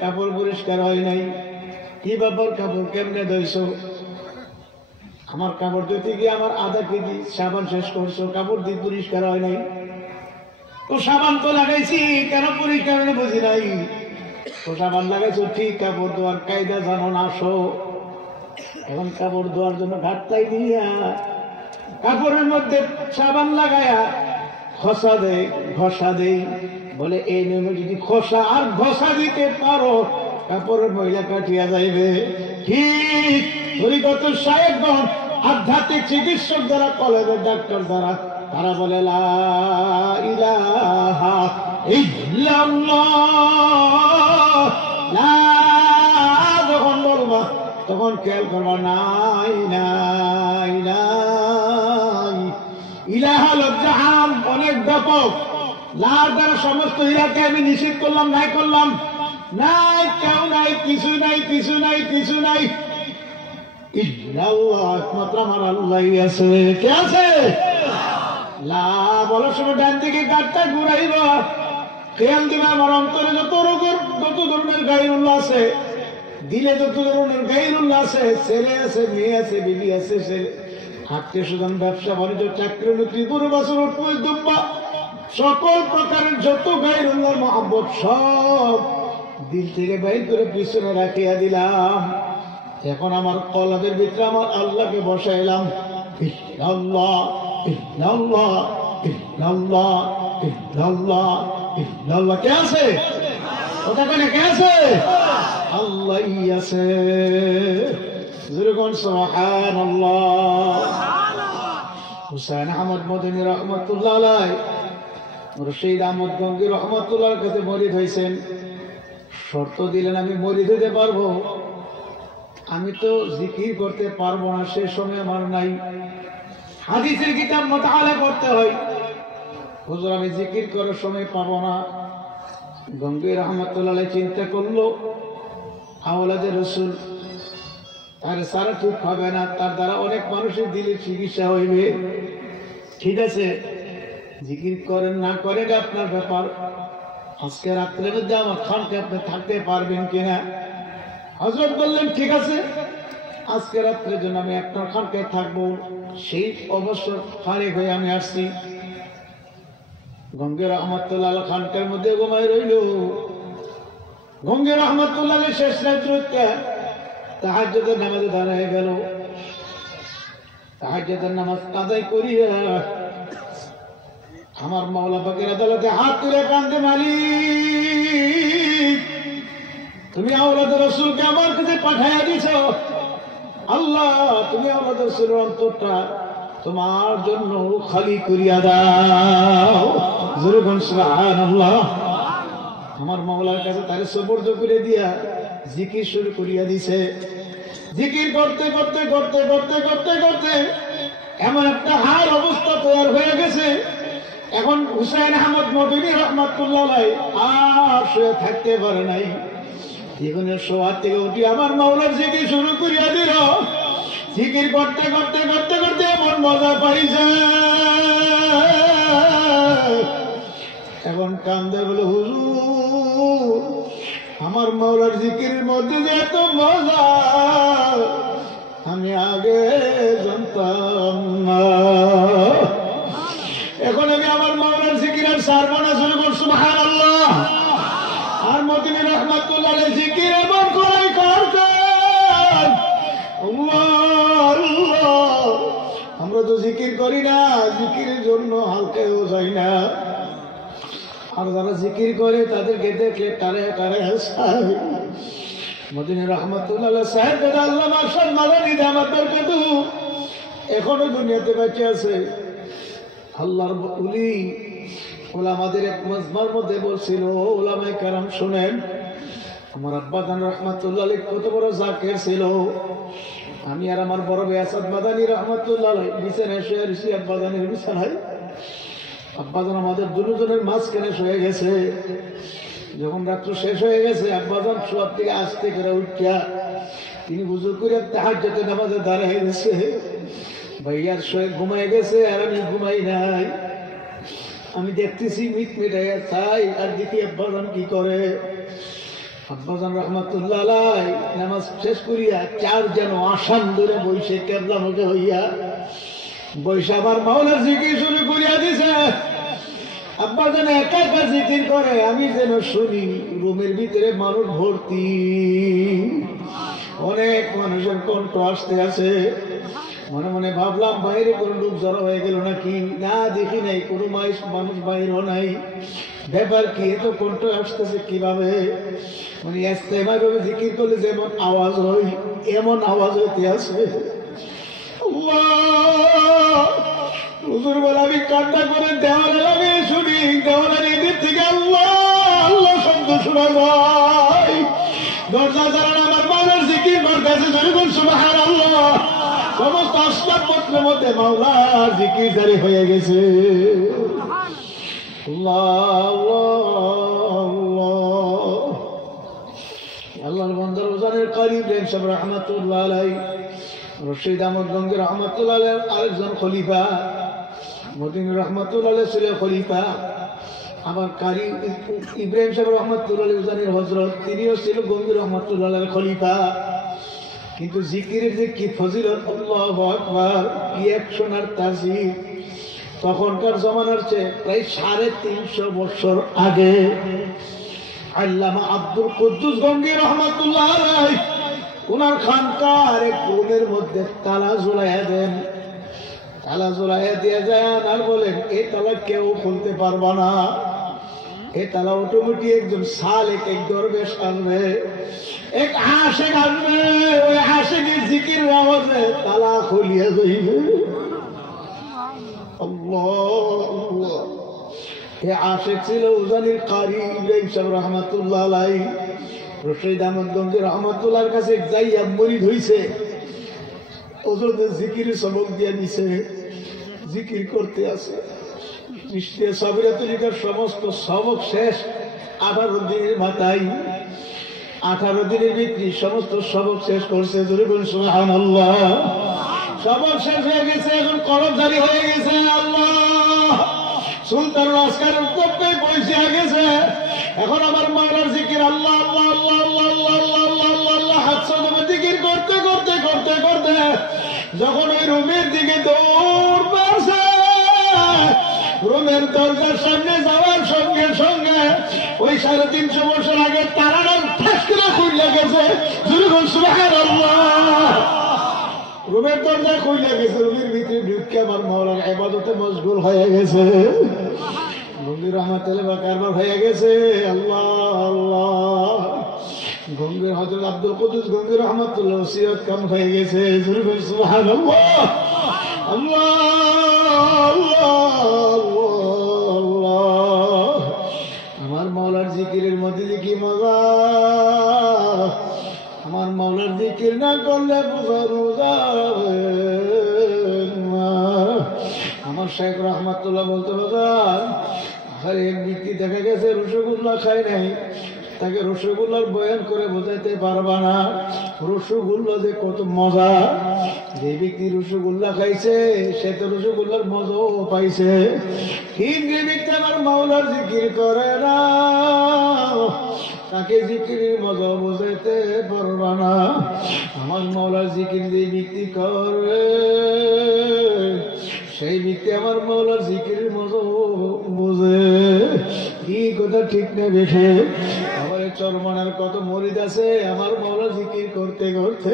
কাপড় পরিষ্কার হয় নাই। কি ব্যাপার, কাপড় কেমনে ধুইছো? আমার কাপড় ধুইতে গিয়ে আমার আধা কেজি সাবান শেষ করছো, কাপড় দিয়ে পরিষ্কার হয় নাই। তো সাবান তো লাগাইছি, কেন পরিষ্কার বুঝি নাই। তো সাবান লাগাইছো ঠিক, কাপড় ধোয়ার কায়দা জানো না। আসো এখন কাপড় ধোয়ার জন্য ঘাটতাই দিয়া কাপড়ের মধ্যে সাবান লাগায়া ঘষা দেয়, ঘষা দেই। বলে এই নিয়মে যদি ঘষা আর ঘষা দিতে পারো কাপড়ের ময়লা কাটিয়া যাইবে। ঠিক পরিগত সাহেবগণ, আধ্যাত্মিক চিকিৎসক দ্বারা, কলেজের ডাক্তার দ্বারা, তারা বলে লা ইলাহা ইল্লাল্লাহ। লা যখন বলবা তখন খেয়াল করবা নাই নাই নাই। ইলাহা লজ্জা আম, অনেক ব্যাপক। লার দ্বারা সমস্ত ইলাকে আমি নিষেধ করলাম, নাই করলাম নাই, কেউ নাই, কিছু নাই, কিছু নাই, কিছু নাই। ইল্লাল্লাহ, একমাত্র আমার আল্লাহই আছে। কে আছে? লা বলার সময় ডান দিকে গাড়টা ঘুরাইবা, খেয়াল দিবা আমার অন্তরে যত রোগের, যত ধরনের গায়রুল্লাহ আছে, দিলে যত ধরনের গায়রুল্লাহ আছে, ছেলে আছে, মেয়ে আছে, বিবি আছে, আত্মীয় স্বজন, ব্যবসা বাণিজ্য, চাকরি, ত্রিপুর বাসন, দুব্বা, সকল প্রকারের যত গায়রুল্লাহর মহব্বত সব দিল থেকে বাইর করে পিছনে রাখিয়া দিলাম। এখন আমার কলবের ভিতরে আমার আল্লাহকে বসাইলাম। ইল্লাল্লাহ ইল্লাল্লাহ ইল্লাল্লাহ ইল্লাল্লাহ ইল্লাল্লাহ। কে আছে? ওটা কোনে কে আছে? আল্লাহই আছে। সুবহানাল্লাহ। হুসাইন আহমদ মদনী রহমতুল্লাহ আলাইহি, মুর্শিদ আহমদ গঙ্গী রহমতুল্লাহর কাছে মরিদ হয়েছেন। শর্ত দিলেন, আমি মরিদ হতে পারবো, আমি তো জিকির করতে পারবো না, সে সময় আমার নাই। হাদিসের কিতাব মুতাআলা করতে হয়। হুজুর আমি জিকির করার সময় পাবো না। গঙ্গী রহমতুল্লাহ চিন্তা করলো, আওলাদে রসুল, তার সারা ঠিক হবে না, তার দ্বারা অনেক মানুষের দিলে চিকিৎসা হইবে। ঠিক আছে, জিকির করেন না করেন আপনার ব্যাপার। আজকে রাত্রের মধ্যে আমার খানকে আপনি থাকতে পারবেন কিনা? হযরত বললেন ঠিক আছে, আজকে রাত্রের জন্য আমি আপনার খানকে থাকবো। সেই অবসর ফারেক হয়ে আমি আসছি। গঙ্গী রহমতুল্লাহ খানকার মধ্যে ঘুমাই রইল। গঙ্গী রহমতুল্লাহ শেষ রাত্রে তাহাজ্জুদের নামাজে দাঁড়ায় গেল। তাহাজ্জুদের নামাজ আদায় করিয়া আমার মাওলা পাকের আদালতে হাত তুলে কান্দে, মালিক তুমি আওলাদ রাসূলকে আমার কাছে পাঠাইয়া দিছ। আল্লাহ তুমি আওলাদ রাসূলের অন্তরটা তোমার জন্য খালি করিয়া দাও। জোরে বল সুবহানাল্লাহ। আমার মাওলার কাছে তারে সুপর্দ করে দিয়া জিকির শুরু করিয়া দিছে। জিকির করতে করতে করতে করতে করতে করতে এমন একটা হার অবস্থা তৈরি হয়ে গেছে। এখন হুসাইন আহমদ মদনী রহমাতুল্লাহ আলাইহি আর শুয়ে থাকতে পারে নাই। জীবনের শোয়ার থেকে উঠি আমার মাওলার জিকির শুরু করিয়া দিল। জিকির করতে করতে করতে করতে এমন মজা পাইছে, এখন কান্দে বলে, হুজুর আমার মাওলার জিকিরের মধ্যে যে এত মজা আমি আগে জানতাম না। এখন আমি আমার মাওলার জিকির আর সারবো না। শুরু কর সুবহানাল্লাহ। আর মদনী রহমাতুল্লাহ আলাইহি জিকির এমন করে করতেন, আল্লাহ আল্লাহ। আমরা তো জিকির করি না, জিকিরের জন্য হালকাও যাই না। আর যারা জিকির করে তাদেরকে দেখলে টারে টারে হাসায়। মদনী রহমাতুল্লাহ আলাইহি সাহেব দাদা আল্লামা আরশাদ মাদানী দামাত বরকাতু এখনো দুনিয়াতে বেঁচে আছে। আল্লাহর ওলি ওলামাদের এক মজমার মধ্যে বলছিল, ওলামায়ে কেরাম শুনেন, আমার আব্বা জান রহমাতুল্লাহ আলাইহি কত বড় জাকির ছিল। আমি আর আমার বড় ভাই আসাদ মাদানী রহমাতুল্লাহ আলাইহি বিছানায় শুয়ে রয়েছি, আব্বা জানের বিছানায়। আব্বা জান আমাদের দুজনের মাঝখানে শুয়ে গেছে। যখন রাত্র শেষ হয়ে গেছে, আব্বা জান শোয়ার থেকে আস্তে করে উঠিয়া তিনি ওযু করে তাহাজ্জুদের নামাজে দাঁড়ায় গেছে। ভাইয়ার শুয়ে ঘুমায় গেছে আর আমি ঘুমাই নাই। আমি দেখতেছি মিট মিটাইয়া চাই আর দেখি আব্বা জান কি করে। আব্বাজান রাহমাতুল্লাহ আলাইহি নামাজ শেষ করিয়া চার যেন আসান ধরে বইসে কেবলা মুখে হইয়া বৈশা আমার মাওলার জিকির শুরু করিয়া দিছে। আব্বা যেন একা একা জিকির করে, আমি যেন শুনি। রুমের ভিতরে মানুষ ভর্তি, অনেক মানুষের কণ্ঠ আসতে আছে। মনে মনে ভাবলাম বাইরে কোনো লোক জড়ো হয়ে গেল নাকি, না দেখি নাই কোনো মানুষ বাইরেও নাই। ব্যাপার কি, এত কণ্ঠ আসতেছে কিভাবে? মানে এভাবে জিকির করলে যেমন আওয়াজ হয় এমন আওয়াজ হইতে আছে। হুজুর বলে আমি কান্না করে দেওয়ালে লাগিয়ে শুনি, দেওয়ালের এদিক থেকে আল্লাহ আল্লাহ শব্দ শোনা যায়। দরজা জানান আমার মাওলার জিকির করতেছে, যখন সুবহানাল্লাহ সমস্ত আসবাবপত্রের মধ্যে মাওলার জিকির জারি হয়ে গেছে। আল্লাহর বান্দার ওজানের কারি ইব্রাহিম সাহেব রাহমাতুল্লাহ আলাইহি, রশিদ আহমদ গঙ্গি রহমতুল্লাহ আরেকজন খলিফা, মদিন রহমতুল্লাহ ছিলেন খলিফা। আবার কারি ইব্রাহিম সাহেব রহমতুল্লাহ উজানির হজরত, তিনিও ছিল গঙ্গি রহমতুল্লাহ খলিফা। কিন্তু জিকিরের যে কি ফজিলত, আল্লাহু আকবার, কি অ্যাকশন আর তাজিম! তখনকার জমানার চেয়ে প্রায় 350 বছর আগে আল্লামা আব্দুল কুদ্দুস গঙ্গি রহমতুল্লাহ আলাইহি ওনার খানকার এক রুমের মধ্যে তালা ঝুলাইয়া দেন। তালা ঝুলাইয়া দিয়ে যান আর বলেন, এই তালা কেউ খুলতে পারবা না। এই তালা অটোমেটিক একজন সালেক, এক দরবেশ আসবে, এক আশিক আসবে, ওই আশিকের জিকির আওয়াজে তালা খুলিয়া যাইবে। আল্লাহ! এই আশিক ছিল উজানির কারি ইব্রাহিম সাহেব রহমাতুল্লাহ আলাইহি। রশিদ আহমদ গঙ্গি রহমাতুল্লাহর কাছে যাইয়া মরিদ হইছে, ওজনের জিকির সবক দিয়ে দিছে, জিকির করতে আছে। চিশতিয়া সাবিরা তরিকার সমস্ত সবক শেষ 18 দিনের মাথায়, 18 দিনের ভিতরে সমস্ত সবক শেষ করছে। সুবহানাল্লাহ! সবক শেষ হয়ে গেছে, এখন কলম জারি হয়ে গেছে। আল্লাহ! সুলতান আসকার উত্তপ্তে পৌঁছে গেছে। এখন আমার মাওলার জিকির আল্লাহ আল্লাহ আল্লাহ আল্লাহ আল্লাহ আল্লাহ আল্লাহ আল্লাহ হাতসা জিকির করতে করতে করতে করতে যখন ওই রুমের দিকে দৌড় পাচ্ছে, রুমের দরজার সামনে যাওয়ার সঙ্গে সঙ্গে ওই 350 বছর আগে তারাটা ঠাস করে খুলে গেছে। সুবহানাল্লাহ! রুমের দরজা খুলে গেছে, রুমের ভিতরে ঢুকে আমার মাওলার ইবাদতে মশগুল হয়ে গেছে। গঙ্গির রহমতুল্লাহ কারবার হয়ে গেছে। আল্লাহ আল্লাহ! গঙ্গির হযরত আব্দুল কুদ্দুস গঙ্গি রহমতুল্লাহ ওসিয়ত কাম হয়ে গেছে। সুবহানাল্লাহ! আল্লাহ আল্লাহ! আমার মাওলার জিকিরের মধ্যে কি মজা! আমার মাওলার জিকির না করলে রোজা। আমার শেখ রহমাতুল্লাহ বলতে বাজার, এক ব্যক্তি দেখা গেছে রসগোল্লা খায় নাই, তাকে রসগোল্লার বয়ান করে বোঝাইতে পারবা না রসগোল্লা যে কত মজা। যে ব্যক্তি রসগোল্লা খাইছে সে তো রসগোল্লার মজাও পাইছে। ঠিক যে ব্যক্তি আমার মাওলার জিকির করে না, তাকে জিকিরের মজা বোঝাইতে পারবা না। আমার মাওলার জিকির যে ব্যক্তি করে সেই ব্যক্তি আমার মাওলার জিকিরের মজা বোঝে। কি কথা ঠিক না বেঠে? আমার চরমানের কত মরিদ আছে আমার মাওলার জিকির করতে করতে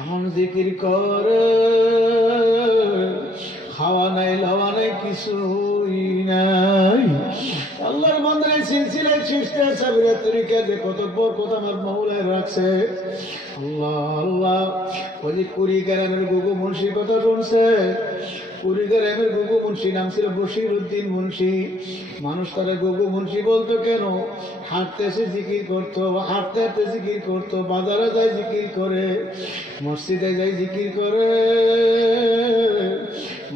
এমন জিকির করে, খাওয়া নাই লাওয়া নাই কিছুই নাই। আল্লাহর বান্দার সিলসিলায় চিশতিয়া সাবিরা তরিকা যে কত বরকত আমার মাওলায় রাখছে। আল্লাহ আল্লাহ! ওই কুড়িগ্রামের গুগু মুন্সির কথা শুনছে। কুড়িগ্রামের গুগু মুন্সি নাম ছিল বশির উদ্দিন মুন্সি। মানুষ তারা গুগু মুন্সি বলতো কেন? হাঁটতে এসে জিকির করতো, হাঁটতে হাঁটতে জিকির করতো, বাজারে যায় জিকির করে, মসজিদে যায় জিকির করে।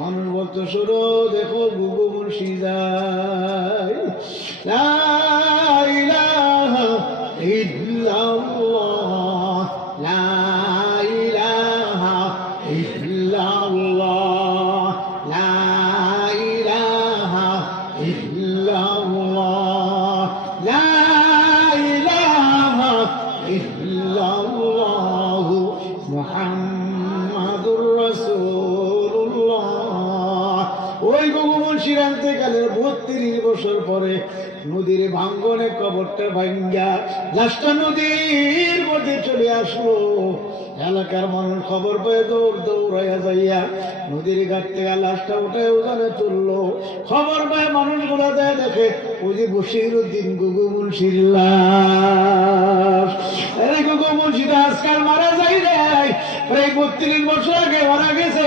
মানুষ বলতো শোনো দেখো গুগু মুন্সি যায়। লা ইলাহা ইল্লাল্লাহ, লা ইলাহা ইল্লাল্লাহ, লা ইলাহা ইল্লাল্লাহ, লা ইলাহা ওই গগু মুন্সির আনতেকালের 32 বছর পরে নদীর ভাঙ্গনে কবরটা ভাঙ্গা লাশটা নদীর মধ্যে চলে আসলো। এলাকার মানুষ খবর পেয়ে দৌড়াইয়া যাইয়া নদীর ঘাট থেকে লাশটা উঠে ওখানে তুললো। খবর পেয়ে মানুষগুলো দেয় দেখে ওই যে বশিরউদ্দিন গগু মুন্সির লাশ। এই গগু মুন্সিটা আজকাল মারা যায় নাই, প্রায় 32 বছর আগে মারা গেছে।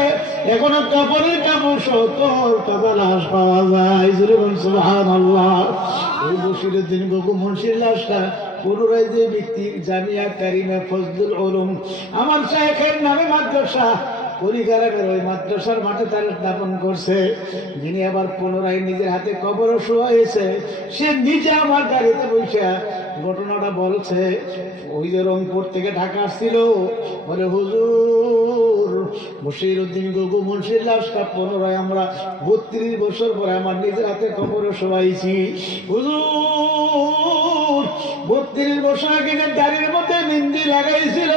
এখনো কাপড়ের কাপড় সত্তর তাজা লাশ পাওয়া যায়। সুবহানাল্লাহ। ওই বশিরউদ্দিন গগু মুন্সির লাশটা পুনরায় যে ব্যক্তি জামিয়া কারিমা ফজলুল উলুম আমার শাইখের নামে মাদ্রাসা পরিকারাগার, ওই মাদ্রাসার মাঠে তার দাফন করছে। যিনি আবার পুনরায় নিজের হাতে কবরও শোয়াইছে, সে নিজে আমার গাড়িতে বসে ঘটনাটা বলছে। ওই যে রংপুর থেকে ঢাকা আসছিল, বলে হুজুর বশিরউদ্দিন গগু মুন্সির লাশটা পুনরায় আমরা 32 বছর পরে আমার নিজের হাতে কবরও শোয়াইছি। হুজুর 32 বছর আগে যে দাড়ির মধ্যে মেহেন্দি লাগাইছিল,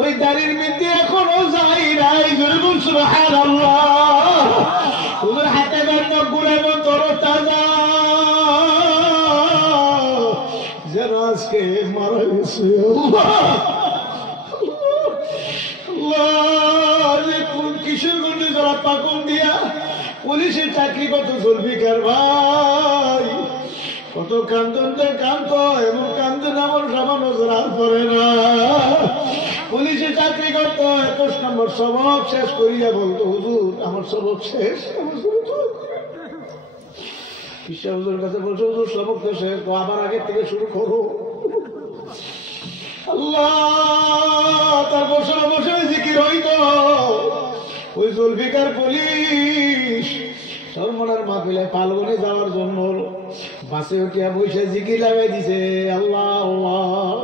ওই দাড়ির মেহেন্দি এখনো যায় নাই। সুবহানাল্লাহ। হুজুর হাতে বান্ধব গুড়াবো তর তাজা, যেন আজকে মারা গেছে। কিশোরগঞ্জে যারা পাকন দিয়া পুলিশের চাকরি কত জুলফিকার ভাই, কত কান্দনতে কান্ত, এমন কান্দন আমার সামান্য রাত পরে না। পুলিশে চাকরি করতো, 21 নম্বর সবক শেষ করিয়া বলতো হুজুর আমার সবক শেষ। হুজুর কাছে বলছো হুজুর সবক তো শেষ, আবার আগে থেকে শুরু করো। আল্লাহ তার বছর বছর জিকির হইতো। ওই জুলফিকার পুলিশ সরমনার মাহফিলে পালবনে যাওয়ার জন্য বাসে উঠিয়া বসে জিকির লাগাই দিছে। আল্লাহ আল্লাহ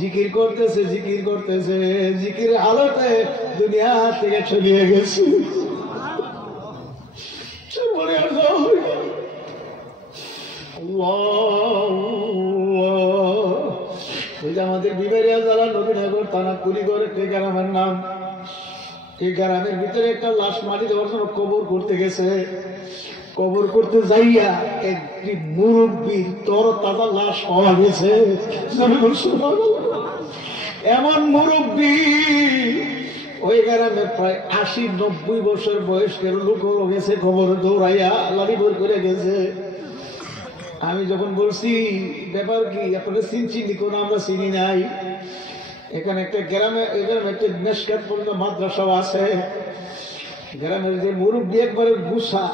জিকির করতেছে, জিকির করতেছে, জিকির আলোতে দুনিয়া থেকে ছড়িয়ে গেছে। আমাদের বিবারিয়া জেলা নবীনগর থানা কুড়িগড় একটি গ্রামের নাম। এই গ্রামের ভিতরে একটা লাশ মাটি দেওয়ার জন্য কবর করতে গেছে। কবর করতে যাইয়া একটি মুরব্বীর তর তাজা লাশ পাওয়া গেছে। এমন মুরব্বী ওই গ্রামে প্রায় 80-90 বছর বয়স্কের লোক গেছে, কবর দৌড়াইয়া লাড়ি ভর করে গেছে। আমি যখন বলছি ব্যাপার কি আপনারা চিনি কোন, আমরা চিনি নাই। এখানে একটা গ্রামে একটা মেশকাত পর্যন্ত মাদ্রাসা আছে। গ্রামের যে মুরব্বী একবারে গুসা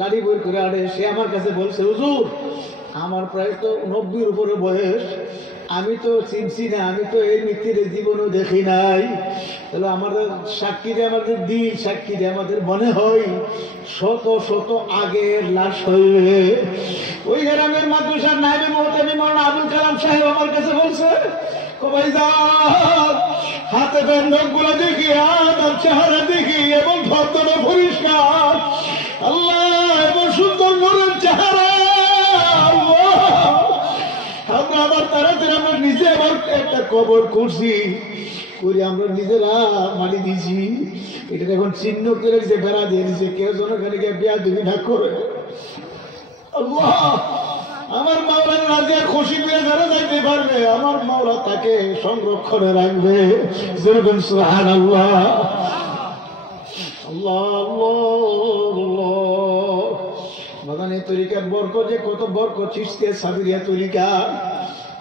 লাড়ি বই করে আড়ে, সে আমার কাছে বলছে হুজুর আমার প্রায় তো 90-র উপরে বয়স, আমি তো চিনছি না, আমি তো এই মৃত্যুর জীবনও দেখি নাই। তাহলে আমাদের সাক্ষী দিয়ে, আমাদের দিন সাক্ষী দিয়ে আমাদের মনে হয় শত শত আগের লাশ হইবে। ওই গ্রামের মাদ্রাসার নায়েবে মুহতামিম মাওলানা আবুল কালাম সাহেব আমার কাছে বলছে হাতে বন্ধক গুলো দেখি, তার চেহারা দেখি এবং ভদ্র পরিষ্কার, আল্লাহ এবং সুন্দর নূরের চেহারা। আমরা আবার তাড়াতাড়ি আমরা নিজে আবার একটা কবর করছি, করে আমরা নিজেরা মাটি দিয়েছি। এটা এখন চিহ্ন করে যে বেড়া দিয়ে দিচ্ছে, কেউ যেন এখানে গিয়ে বিয়া দিবি না করে। আল্লাহ আমার মাওলার রাজা খুশি পেয়ে যারা যাইতে পারবে, আমার মাওলা তাকে সংরক্ষণে রাখবে। সুবহানাল্লাহ। আল্লাহ আল্লাহ। বাগানে তরিকার বরকত যে কত বরকত। চিশতিয়া সাবিরিয়া তরিকা,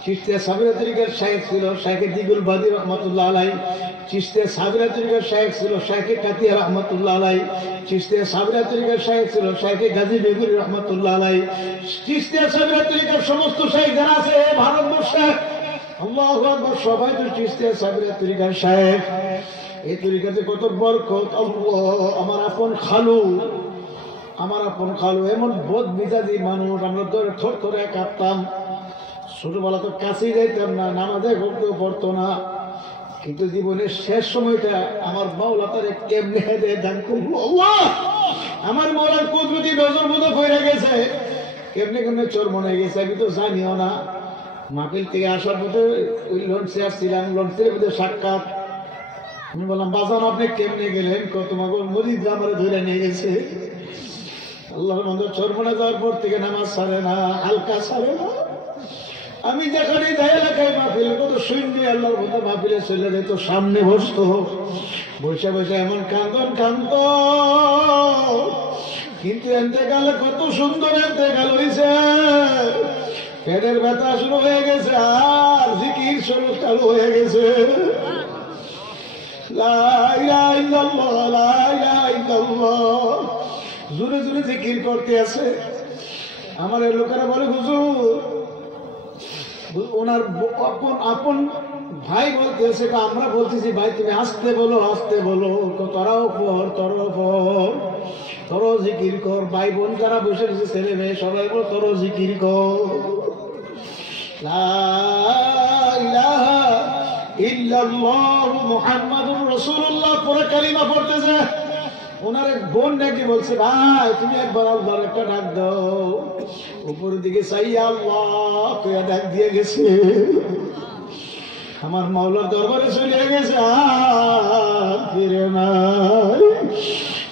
চিশতিয়া সাবিরিয়া তরিকার শায়েখ ছিল শায়েখে দিগুল বাদী রহমতুল্লাহ আলাই। চিশতিয়া সাবিরিয়া তরিকার শায়েখ ছিল শায়েখে কাতিয়া রহমতুল্লাহ আলাই। চিশতিয়া সাবিরিয়া তরিকার শায়েখ ছিল শায়েখে গাজী বেগুরি রহমতুল্লাহ আলাই। চিশতিয়া সাবিরিয়া তরিকার সমস্ত শায়েখ যারা আছে ভারতবর্ষে, আল্লাহু আকবার, সবাই তো চিশতিয়া সাবিরিয়া তরিকার শায়েখ। এই তরিকাতে কত বরকত। আল্লাহ আমার আপন খালু, আমার আপন খালু এমন বোধ মিজাজি মানুষ, আমরা ধরে থর থরে কাঁপতাম। ছোটবেলা তো কাছেই যাইতাম না, নামাজে ঘুরতেও পড়তো না, কিন্তু জীবনের শেষ সময়টা আমার মাওলা তারে কেমনে দান করলো। আমার মাওলার কুদরতি নজর মতো হয়ে গেছে, কেমনে কেমনে চোর মনে গেছে আমি তো জানিও না। মাহফিল থেকে আসার পথে ওই লঞ্চে আসছিলাম, লঞ্চের মধ্যে সাক্ষাৎ। আমি বললাম বাজান আপনি কেমনে গেলেন? তোমাকে মরিদ আমার ধরে নিয়ে গেছে। আল্লাহর মধ্যে চরমনে যাওয়ার পর থেকে নামাজ ছাড়ে না, হালকা ছাড়ে না। আমি যেখানে যাই এলাকায় মাহফিল কত শুনবি আল্লাহর মধ্যে মাহফিলে চলে যেত, সামনে বসতো, বসে বসে এমন কান্দন কান্ত। কিন্তু এতেকাল কত সুন্দর এতেকাল হয়েছে, পেটের ব্যথা শুরু হয়ে গেছে আর জিকির শুরু চালু হয়ে গেছে। লা ইলাহা ইল্লাল্লাহ, লা ইলাহা ইল্লাল্লাহ, জোরে জোরে জিকির করতে আছে। আমার এই লোকেরা বলে হুজুর, ওনার আপন ভাই বলতেছে, আমরা বলতেছি ভাই তুমি আসতে বলো, আসতে বলো, তোরাও পর, তোরাও পর, তোর জিকির কর। ভাই বোন যারা বসে রয়েছে ছেলে মেয়ে সবাই বলো তোর জিকির কর। লা ইলাহা ইল্লাল্লাহ মুহাম্মাদুর রাসূলুল্লাহ পরে কালিমা পড়তেছে। ওনার এক বোন নাকি বলছে ভাই তুমি একবার আল্লাহর একটা ডাক দাও। উপরের দিকে চাই আল্লাহ কইয়া ডাক দিয়ে গেছে, আমার মাওলার দরবারে চলে গেছে, আর ফিরে নাই।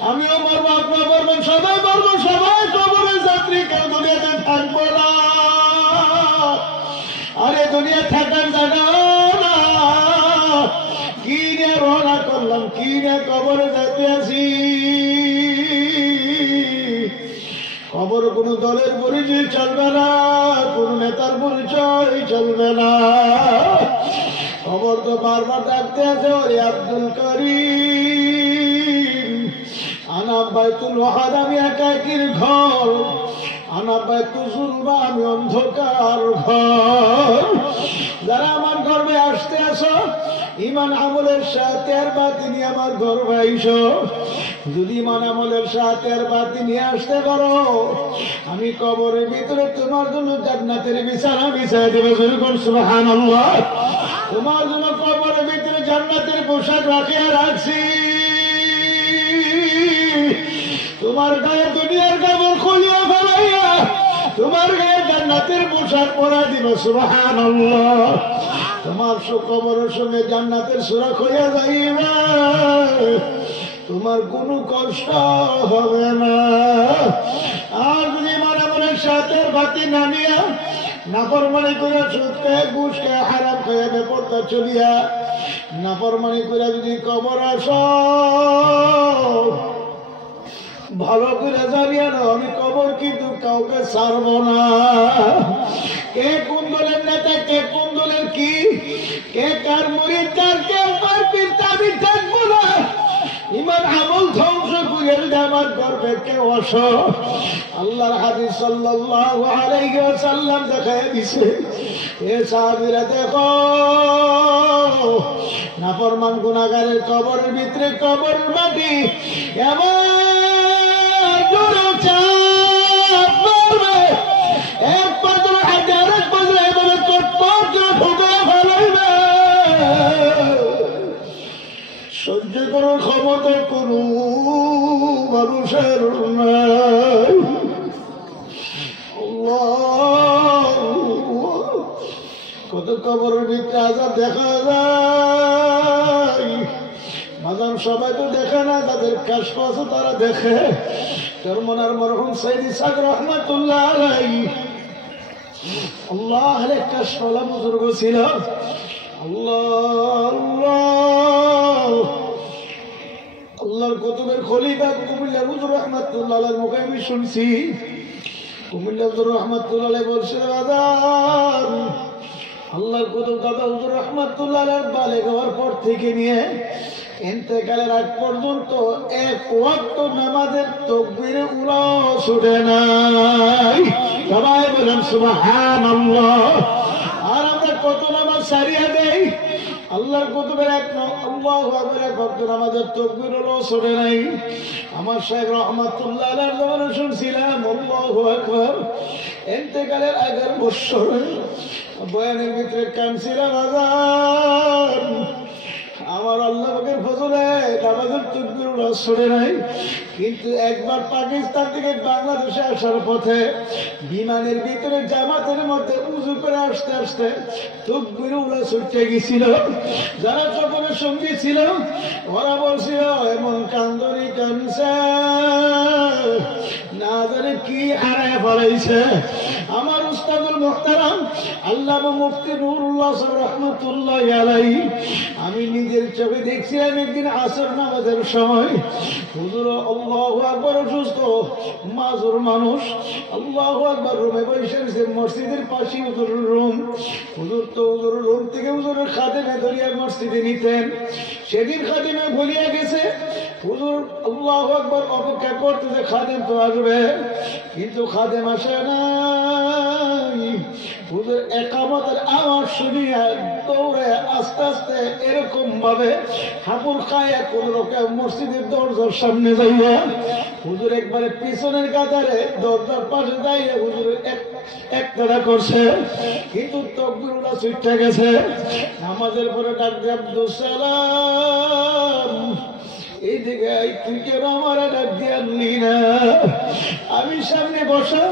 আমিও মরবো, আপনার মরবেন, সবাই মরবো, সবাই কবরের যাত্রী, কেউ দুনিয়াতে থাকবো না। আরে দুনিয়া থাকার জায়গা না, কি নিয়ে রওনা করলাম, কি নিয়ে কবরে যাইতে আছি। কবর কোন দলের পরিচয় চলবে না, কোন নেতার পরিচয় চলবে না। কবর তো বারবার ডাকতে আছে, ওরে আব্দুল করিম আনা বাইতুল ওয়াহাদ, আমি একাকির ঘর, আনা বাইতুল যুলমা, আমি অন্ধকার ঘর। যারা আমার গর্বে আসতে আসো, ইমান আমলের সাথে আর বাতি নিয়ে আমার গর্বে আইসো। যদি ইমান আমলের সাথে আর বাতি নিয়ে আসতে পারো, আমি কবরের ভিতরে তোমার জন্য জান্নাতের বিছানা বিছাই দেবে। সুবহানাল্লাহ। তোমার জন্য কবরের ভিতরে জান্নাতের পোশাক রাখিয়া রাখছি, তোমার গায়ে দুনিয়ার কাপড় খুলিয়া ফেলাইয়া তোমার গায়ে জান্নাতের পোশাক পরা দিব। সুবহানাল্লাহ। তোমার কবরের সঙ্গে জান্নাতের সুরাখ হইয়া যাইবে, তোমার কোনো কষ্ট হবে না। আর যদি মানবনের সাথে বাতি না নিয়া নাফরমানি করে সুদ খেয়ে, ঘুষ খেয়ে, হারাম খেয়ে, বেপরদা চলিয়া নাফরমানি করে যদি কবর আসো, ভালো করে জানিয়া না আমি কবর কিন্তু কাউকে ছাড়ব না। কে কোন দলের নেতা, কে কোন দলের কি, কে কার মুরিদ, কার কে কার পিতা, আমি থাকবো না। ইমান আমল ধ্বংস করে যদি আমার গর্বে কেউ আসো, আল্লাহর হাবিব সাল্লাল্লাহু আলাইহি ওয়াসাল্লাম দেখায় দিছে, এ সাহাবীরা দেখো নাফরমান গুনাহগারের কবরের ভিতরে কবরের মাটি এমন জোরে চাপ মারবে, এক পাঁচজন হাতে আরেক পাঁচজন এভাবে চটপট করে ঢুকে ফেলাইবে। সহ্য করার ক্ষমতা কোনো মানুষের নাই। কত কবরের ভিতরে আজাব দেখা যায়, মাজান সবাই তো দেখে না, তাদের কাশফ আছে তারা দেখে। চরমনার মরহুম সাইদ ইসহাক রহমাতুল্লাহ আলাইহি, আল্লাহ একটা সলা বুজুর্গ ছিল। আল্লাহ আল্লাহর কুতুবের খলিফা কুমিল্লা হুজুর রহমাতুল্লাহ আলাইহির মুখে আমি শুনছি, কুমিল্লা হুজুর রহমাতুল্লাহ আলাইহি বলছিল, আদান আল্লাহর কুতুব দাদা হুজুর রহমাতুল্লাহ আলাইহির বালেগ হওয়ার পর থেকে নিয়ে ইন্তেকালের আগ পর্যন্ত এক ওয়াক্ত নামাজের তাকবীরে উলা ছুটে নাই। সবাই বলেন সুবহানাল্লাহ। আর আমরা কত নামাজ সারিয়া দেই, আল্লাহর কুতুবের এক আল্লাহু আকবার এক ওয়াক্ত নামাজের তাকবীর উলা ছুটে নাই। আমার শাইখ রহমাতুল্লাহ আলাইহির জমানা শুনছিলাম আল্লাহু আকবার, ইন্তেকালের আগের বছর বয়ানের ভিতরে কানছিলাম, আজান আমার আল্লাহকে ফজলে নামাজের তাকবীর উলা ছুটে নাই। কিন্তু একবার পাকিস্তান থেকে বাংলাদেশে আসার পথে বিমানের ভিতরে জামাতের মধ্যে উজু করে আসতে আসতে তাকবীর উলা ছুটে গেছিল। যারা সকলের সঙ্গী ছিল ওরা বলছিল এমন কান্দরি কানছে না জানে কি হারায় ফেলাইছে। আমার উস্তাদুল মুহতারাম আল্লামা মুফতি নুরুল্লাহ রহমাতুল্লাহ আলাইহি, আমি নিজের চোখে দেখছিলাম একদিন আসর নামাজের সময় হুজুর আল্লাহু আকবার অসুস্থ মাজুর মানুষ, আল্লাহু আকবার রুমে বসে রয়েছে, মসজিদের পাশে হুজুরের রুম। হুজুর তো হুজুরের রুম থেকে হুজুরের খাদেমে ধরিয়া মসজিদে নিতেন। সেদিন খাদেমে ভুলিয়া গেছে। হুজুর আল্লাহু আকবার অপেক্ষা করতেছে খাদেম তো আসবে, কিন্তু খাদেম আসে নাই। হুজুর একামতের আওয়াজ শুনিয়া দৌড়ে আস্তে আস্তে এরকম ভাবে হাপুর খায়া কোন রকম মসজিদের দরজার সামনে যাইয়া হুজুর একবারে পিছনের কাতারে দরজার পাশে যাইয়া হুজুরের একটা করছে, কিন্তু তকবীরুল্লাহ ছুটে গেছে। নামাজের পরে ডাক দিয়ে আব্দুল সালাম এইদিকে তুই কেন আমার ডাক দিয়ে আনলি না? আমি সামনে বসা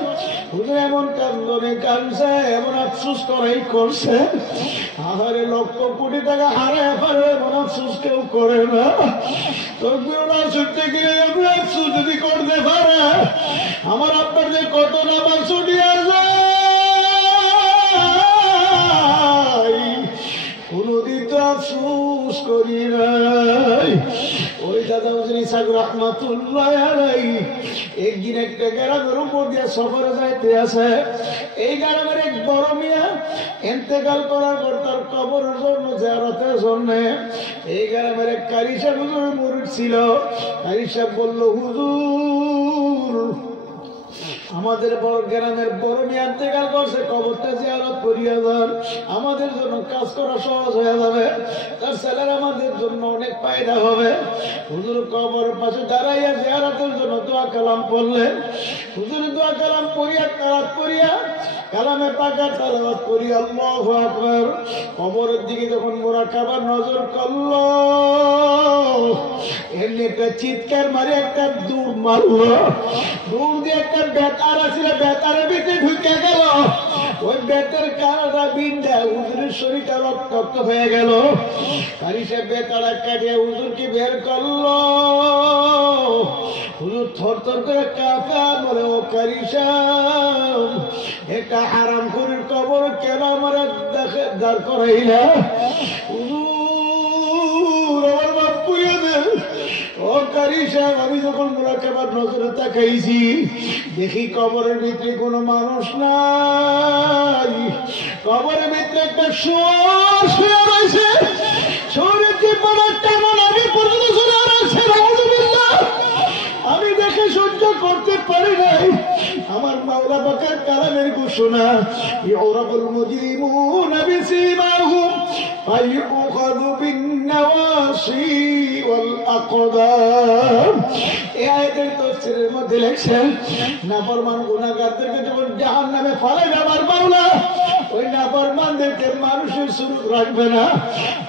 হুজুর এমন কান্দনে কানছে, এমন আফসোস করাই করছে। আহারে লক্ষ কোটি টাকা হারায় পারে এমন আফসোস কেউ করে না। তকবীরুল্লাহ ছুটতে গেলে এমন আফসোস যদি করতে পারে, আমার আপনার যে কত নামাজ ছুটিয়ে যায় কোনদিন তো আফসোস করি নাই। ওই দাদা হুজুর ইসাক রহমাতুল্লাহ আলাইহি একদিন একটা গ্রামের উপর দিয়ে সফরে যাইতে আছে। এই গ্রামের এক বড় মিয়া ইন্তেকাল করার পর তার কবরের জন্য জিয়ারতের জন্য এই গ্রামের এক কারি সাহেব হুজুরের মুরিদ ছিল। কারি সাহেব বলল, হুজুর আমাদের বড় গ্রামের বড় মিয়া ইন্তেকাল করছে, কবরটা জিয়ারত করিয়া যান, আমাদের জন্য কাজ করা সহজ হয়ে যাবে, তার ছেলের আমাদের জন্য অনেক ফায়দা হবে। হুজুর কবরের পাশে দাঁড়াইয়া জিয়ারতের জন্য দোয়া কালাম পড়লেন। হুজুর দোয়া কালাম পড়িয়া কালাত পড়িয়া কালামে পাকা তালাওয়াত করিয়া আল্লাহু আকবার কবরের দিকে যখন মুরাকাবার নজর করল, এমনি একটা চিৎকার মারি একটা দূর মারল। দূর দিয়ে একটা বেতার আছিল, বেতারের ভিতরে ঢুকে গেল। ওই বেতের কারণটা বিন্দা হুজুরের শরীরটা রক্ত হয়ে গেল। কারি সাহেব বেতারা কাটিয়ে হুজুরকে বের করলো। হুজুর থর থর করে কাঁপা বলে, ও কারি সাহেব একটা হারাম খুরির কবর কেন আমার দাঁড় করাইলা? হুজুর আমার মাফ করিয়া দেন। ও কারি সাহেব আমি যখন মুরাকাবার নজরে তাকাইছি দেখি কবরের ভিতরে কোনো মানুষ নাই, কবরের ভিতরে একটা শুয়োর শুয়ে রয়েছে। শরীরের যে পানার টানা লাগে পর্যন্ত শুয়ে রয়েছে। আমি দেখে সহ্য করতে পারি নাই। আমার মাওলা পাকের কালামের ঘোষণা, ইউরাবুল মুজরিমুনা বিসীমাহুম ফায়ুখাযু বিন-নাওয়াসি ওয়াল আকদাম। এই আয়াতের তাফসীরের মধ্যে লেখছেন, নাফরমান গুনাহগারদেরকে যখন জাহান্নামে ফেলে আমার মাওলা ওই নাফরমানদেরকে মানুষের সুরত রাখবে না।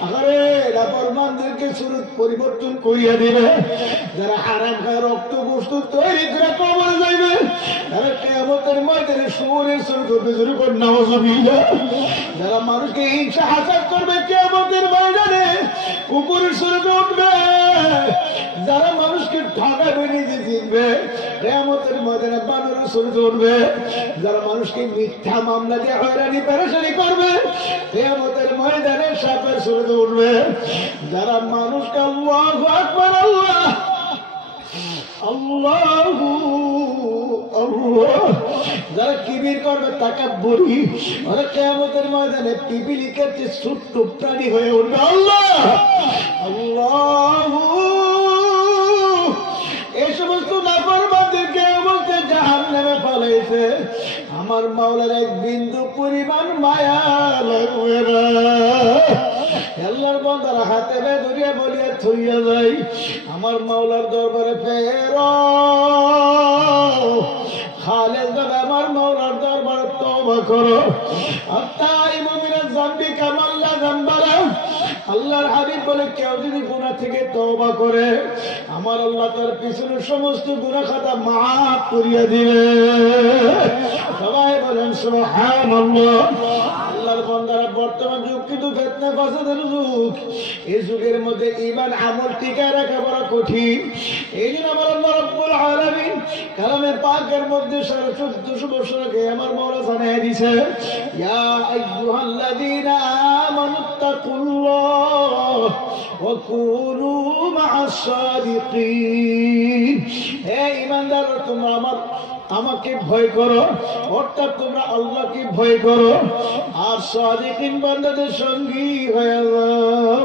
আরে নাফরমানদেরকে সুরত পরিবর্তন করিয়া দিবে। যারা হারাম খায় রক্ত বস্তু তৈরি করে কবরে যাইবে, তারা কিয়ামতের ময়দানে শুয়োরের সুরত হবে। শুরু করে নাউযুবিল্লাহ। যারা মানুষকে হিংসা হাসাদ করবে কিয়ামতের ময়দানে কুকুরের সুরত উঠবে। যারা মানুষকে ঠকাবে নিজে জিতবে কিয়ামতের ময়দানে বানরের সুরত উঠবে। যারা মানুষকে মিথ্যা মামলা দিয়ে হয়রানি পেরেশানি করবে কিয়ামতের ময়দানে সাপের সুরত উঠবে। যারা মানুষকে আল্লাহু আকবার আল্লাহ আল্লাহু আল্লাহ যারা কিবির করবে তাকাব্বুরি, ওরা কিয়ামতের ময়দানে পিপিলিকার চেয়ে ছোট্ট প্রাণী হয়ে উঠবে। আল্লাহ আল্লাহু এই সমস্ত নাফরমানদেরকে বলতে জাহান্নামে ফেলাইছে। আমার মাওলার এক বিন্দু পরিমাণ মায়া লাগবে না। আল্লাহর বান্দারা হাতে বেদরিয়া বলিয়া থইয়া যায়, আমার মাওলার দরবারে ফের খালেদ যাবে, আমার মাওলার দরবারে তওবা করো। আত্তাইবু মিনাজ যামবি কামান লা যামবা লাহু। আল্লাহর হাবিব বলে, কেউ যদি গুনাহ থেকে তওবা করে আমার আল্লাহ তার পিছনের সমস্ত গুনাহ খাতা মাফ করিয়া দিবে। সবাই বলেন সুবহানাল্লাহ। আল্লাহর বান্দারা বর্তমান যুগ কিন্তু ফিতনা ফাসাদের যুগ। এই যুগের মধ্যে ঈমান আমল টিকায় রাখা বড় কঠিন। এই জন্য আমার আল্লাহ রাব্বুল আলামিন কালামে পাকের মধ্যে 1400 বছর আগে আমার মাওলা জানায় দিয়েছে, ইয়া আইয়ুহাল্লাযীনা আমানুত্তাকুল্লাহ ওয়া কুনু মা'আস সাদিকিন। হে ঈমানদার, তোমরা আমাকে ভয় করো, অর্থাৎ তোমরা আল্লাহকে ভয় করো আর সাদিকিন বান্দাদের সঙ্গী হয়ে যাও।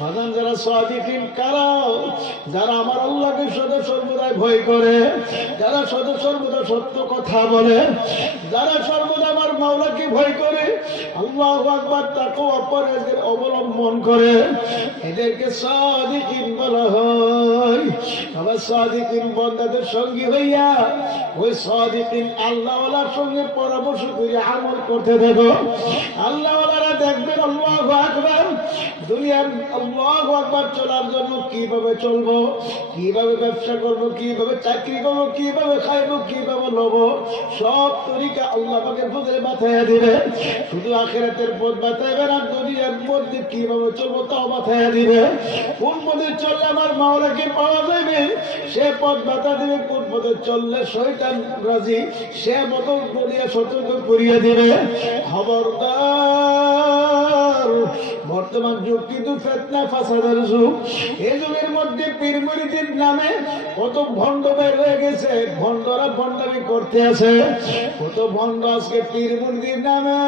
বাজান, যারা সাদিকিন কারা? যারা আমার আল্লাহকে সদা সর্বদাই ভয় করে, যারা সদা সর্বদা সত্য কথা বলে, যারা সর্বদা আমার মাওলাকে ভয় করে, আল্লাহু আকবার তাকওয়া পরহেজের অবলম্বন করে, এদেরকে সাদিকিন বলা হয়। আবার সাদিকিন বান্দাদের সঙ্গী হইয়া ওই সাদিকিন আল্লাহওয়ালার সঙ্গে পরামর্শ করে আমল করতে দেখো। আল্লাহওয়ালারা দেখবেন আল্লাহু আকবার, দুনিয়ার আল্লাহু আকবার চলার জন্য কিভাবে চলবো, কিভাবে ব্যবসা করবো, কিভাবে চাকরি করবো, কিভাবে খাইবো, কিভাবে লবো, সব তরিকা আল্লাহ পাকের পথে বাতায়া দিবে। শুধু আখিরাতের পথ বাতাইবে না, দুনিয়ার মধ্যে কিভাবে চলবো তাও বাতায়া দিবে। কোন পথে চললে আমার মাওলাকে পাওয়া যাবে সে পথ বাতা দিবে, কোন পথে চললে শয়তান রাজি সে মত বলিয়া সতর্ক করিয়া দিবে। খবরদার, বর্তমান যুগ কিন্তু ফিতনা ফাসাদের যুগ। এই যুগের মধ্যে পীর মুরিদের নামে কত ভণ্ড বের হয়ে গেছে, ভণ্ডরা ভণ্ডামি করতে আছে। কত ভণ্ড আজকে পীর মুরিদের নামে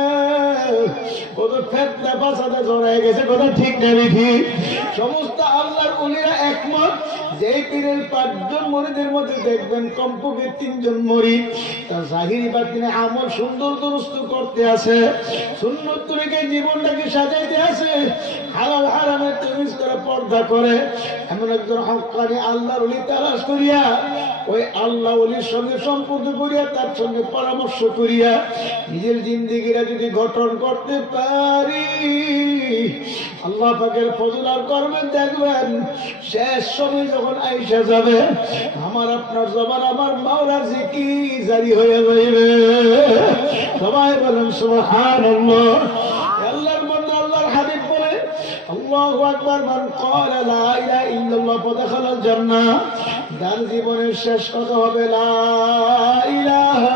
কত ফিতনা ফাসাদে জড়ায় গেছে, কত ঠিক নেই ঠিক। সমস্ত আল্লাহর ওলিরা একমত যে পীরের 5 জন মুরিদের মধ্যে দেখবেন কমপক্ষে 3 জন মুরিদ তার জাহিরি বাতিনে আমল সুন্দর দুরুস্ত করতে আছে, সুন্নত তরিকায় জীবনটাকে সাজাইতে আছে, হালাল হারামের তামিজ করে পর্দা করে। এমন একজন হক্কানি আল্লাহর ওলি তালাশ করিয়া ওই আল্লাহ ওলির সঙ্গে সম্পর্ক করিয়া তার সঙ্গে পরামর্শ করিয়া নিজের জিন্দেগিরা যদি গঠন করতে পারি, আল্লাহ পাকের ফজল আর করবেন, দেখবেন শেষ সময় যখন আইসা যাবে আমার আপনার জবান আমার মাওলার জিকির জারি হয়ে যাইবে। সবাই বলেন সুবহানাল্লাহ। আল্লাহর বান্দা আল্লাহর হাবিব বলে আল্লাহু আকবার, মান ক্বালা লা ইলাহা ইল্লাল্লাহ ফাদাখালাল জান্নাহ। যার জীবনের শেষ কথা হবে লা ইলাহা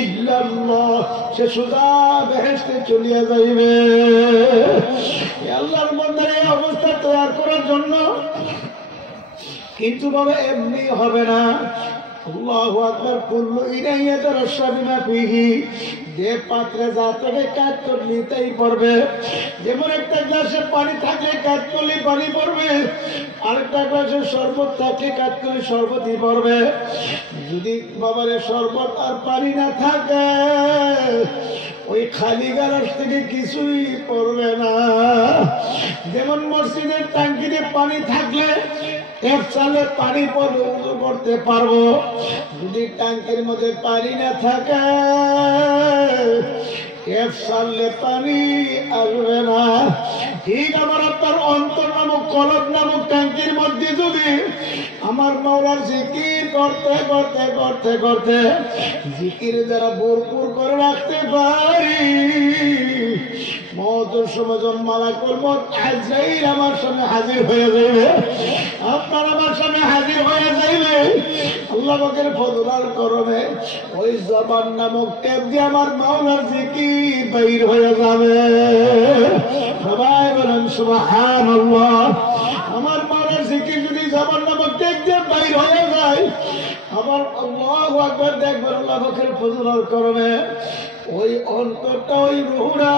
ইল্লাল্লাহ, সে সুদা বেহেশতে চলিয়া যাইবে। আল্লাহর বান্দার এই অবস্থা তৈরি করার জন্য কিন্তু বাবা এমনি হবে না। আল্লাহু আকবার, কুল্লু ইলাইহি তারাশাবিনা ফিহি, যে পাত্রে যা থেকে কাজ করলি তাই পড়বে। যেমন একটা গ্লাসে পানি থাকলে কাজ করলে পানি পড়বে, আরেকটা গ্লাসে শরবত থাকলে কাজ করলে শরবতই পড়বে। যদি বাবারে শরবত আর পানি না থাকে ওই খালি গ্লাস থেকে কিছুই পড়বে না। যেমন মসজিদের ট্যাঙ্কিতে পানি থাকলে এক সালে পানি পড়বে, উযু করতে পারবো। যদি ট্যাঙ্কির মধ্যে পানি না থাকে এক সালে পানি আসবে না। ঠিক আমার আপনার অন্তর নামক কলব নামক ট্যাঙ্কির মধ্যে যদি আমার মাওলার জিকির করতে করতে করতে করতে জিকির দ্বারা ভরপুর করে রাখতে পারি, মওতের সময় যখন মালাকুল মউত আজরাইল আমার সামনে হাজির হয়ে যাবে, আপনার আমার সামনে হাজির হয়ে যাইবে, আল্লাহ পাকের ফজল আর করমে ওই জবান নামক ট্যাপ দিয়ে আমার মাওলার জিকির বাইর হয়ে যাবে। সবাই বলেন সুবহানাল্লাহ। আমার মাওলার জিকির যদি জবান নামক ট্যাপ দিয়ে বাইর হয়ে যায়, আমার আল্লাহু আকবার, দেখবেন আল্লাহ পাকের ফজল আর করমে ওই অন্তরটা ওই রুহরা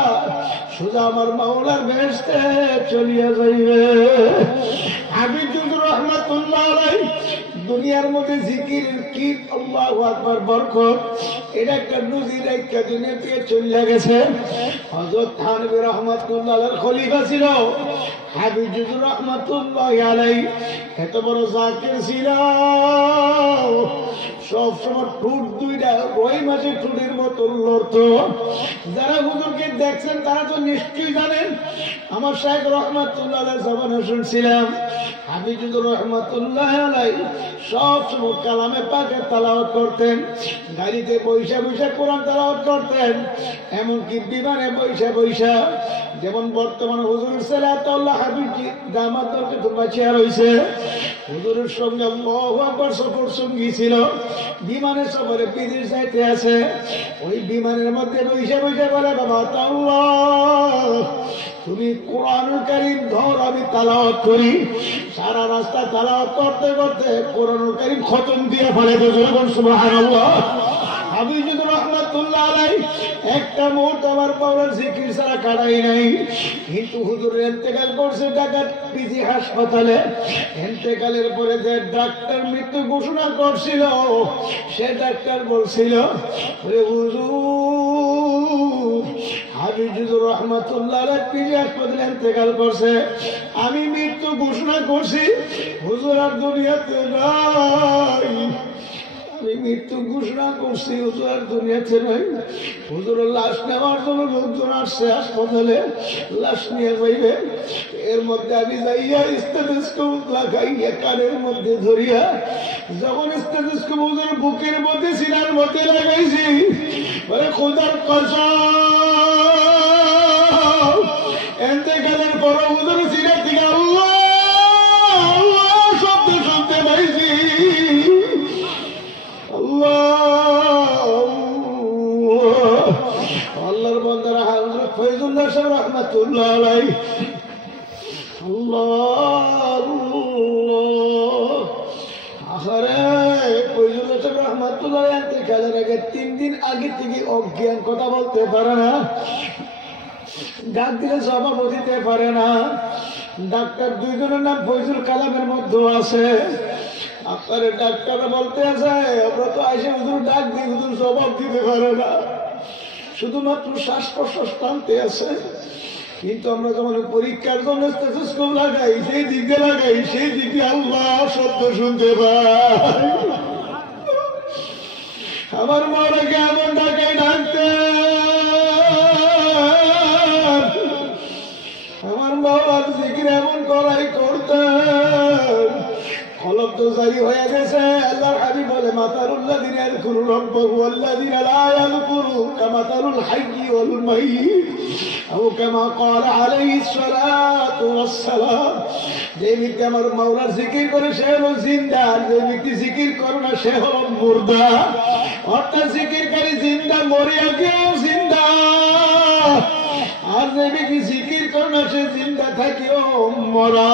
সোজা আমার মাওলার বেহেশতে চলিয়া যাইবে। হাবিবুর রহমাতুল্লাহ আলাইহি দুনিয়ার মধ্যে জিকির কি আল্লাহু আকবার বরকত, এটা একটা নজির একটা দুনিয়া থেকে চলে গেছে। হযরত থানভী রহমাতুল্লাহ আলাইহির খলিফা ছিল হাবিবুর রহমাতুল্লাহ আলাইহি, এত বড় জাকির ছিল, সব সময় ঠোঁট দুইটা ওই মাঝে ঠোঁটের মতো লড়তো। যারা হুজুরকে দেখছেন তারা তো নিশ্চয়ই জানেন, আমার শাইখ রহমাতুল্লাহ আলাইহি জামানা শুনছিলাম হাফিজুর রহমাতুল্লাহ আলাইহি সব সময় কালামে পাকে তেলাওয়াত করতেন, গাড়িতে বৈশা বৈশা কোরআন তেলাওয়াত করতেন, এমনকি বিমানে বৈশা বৈশা। যেমন বর্তমান হুজুরের সালাতুল্লাহ হাবিবজি দামাত বরকতুল্লাহ বাঁচিয়া রয়েছে, হুজুরের সঙ্গে আল্লাহু আকবার সফর সঙ্গী ছিল, বিমানের সফরে বিদেশ যাইতে আছে, ওই বিমানের মধ্যে বৈশা বৈশা বলে বাবা আল্লাহ তুমি কোরআনুল কারীম ধর আমি তেলাওয়াত করি। সারা রাস্তা তেলাওয়াত করতে করতে কোরআনুল কারীম খতম দিয়ে ফেলে বলুন সুবহানাল্লাহ। হাফিজুর রহমাতুল্লাহ আলাইহি একটা মুহূর্ত আমার মাওলার জিকির ছাড়া কাটাই নাই। কিন্তু হুজুর ইন্তেকাল করছে ঢাকা পিজি হাসপাতালে। ইন্তেকালের পরে যে ডাক্তার মৃত্যু ঘোষণা করছিল, সে ডাক্তার বলছিল হুজুর হাফিজুর রহমাতুল্লাহ আলাইহি পিজি হাসপাতালে ইন্তেকাল করছে, আমি মৃত্যু ঘোষণা করছি, হুজুর আর দুনিয়াতে নাই। আমি মৃত্যু ঘোষণা করছি, হুজুর আর দুনিয়াতে নাই। হুজুরের লাশ নেওয়ার জন্য লোকজন আসছে হাসপাতালে, লাশ নিয়ে যাইবে। এর মধ্যে আমি যাইয়া স্টেথোস্কোপ লাগাইয়া কানের মধ্যে ধরিয়া, যখন স্টেথোস্কোপ হুজুর বুকের মধ্যে সিনার মধ্যে লাগাইছি, বলে খোদার কসম ইন্তেকালের পর হুজুর সিনার থেকে আল্লাহ আল্লাহ শব্দ শুনতে পাইছি। আল্লাহর বান্দারা হযরত ফয়জুল্লাহ সাহেব রাহমাতুল্লাহ আলাইহি আল্লাহ আখরে ফয়জুল্লাহ সাহেব রাহমাতুল্লাহ আলাইহি ইন্তেকালের আগে 3 দিন আগে থেকে অজ্ঞান, কথা বলতে পারে না, ডাক দিলে জবাব দিতে পারে না। ডাক্তার দুইজনের নাম ফয়জুল কালামের মধ্যে আছে। আপনার ডাক্তার বলতে আছে আমরা তো আইসে হুজুর ডাক দিই, হুজুর জবাব দিতে পারে না, শুধুমাত্র শ্বাস প্রশ্বাস টানতে আছে। কিন্তু আমরা যখন পরীক্ষার জন্য স্টেথোস্কোপ লাগাই, সেই দিকে লাগাই, সেই দিকে আল্লাহ শব্দ শুনতে পাই। আমার মাওলাকে এমন ডাকে ডাকতে, আমার মাওলার জিকির এমন করাই করতেন। কলব তো জারি হয়ে গেছে। আল্লাহর হাবিব বলে মাতারুল্লাযিনা ইয়াযকুরু রাব্বাহু ওয়াল্লাযিনা লা ইয়াযকুরু কামাতারুল হাইয়্যি ওয়াল মাইয়্যিত আও কামা ক্বালা আলাইহিস সালাতু ওয়াস সালাম। যে ব্যক্তি আমার মাওলার জিকির করে সে হলো জিন্দা, আর যে ব্যক্তি জিকির করে না সে হলো মুর্দা। অর্থাৎ জিকিরকারী জিন্দা, মরিয়া গিয়েও জিন্দা, আর যে ব্যক্তি জিকির করে না সে জিন্দা থাকিও মরা।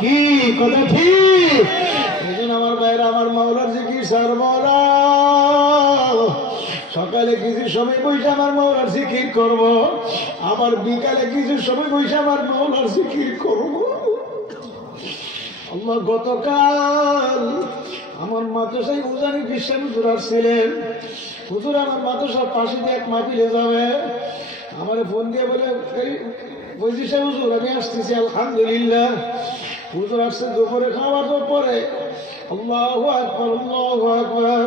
কি কথা ঠিক? এই জন্য আমার ভাইরা আমার মাওলার জিকির সার মরা। সকালে কিছু সময় বসে আমার মাওলার জিকির করব, আবার বিকালে কিছু সময় বসে আমার মাওলার জিকির করব। আল্লাহ গতকাল আমার মাদ্রাসায় উজানি বিশ্বাস হুজুর আসছিলেন। হুজুর আমার মাদ্রাসার পাশে দিয়ে এক মাহফিলে যাবে, আমার ফোন দিয়ে বলে বলছি সে হুজুর আমি আসতেছি। আলহামদুলিল্লাহ হুজুর আসছে দুপুরে খাওয়ার পরে। আল্লাহু আকবার আল্লাহু আকবার।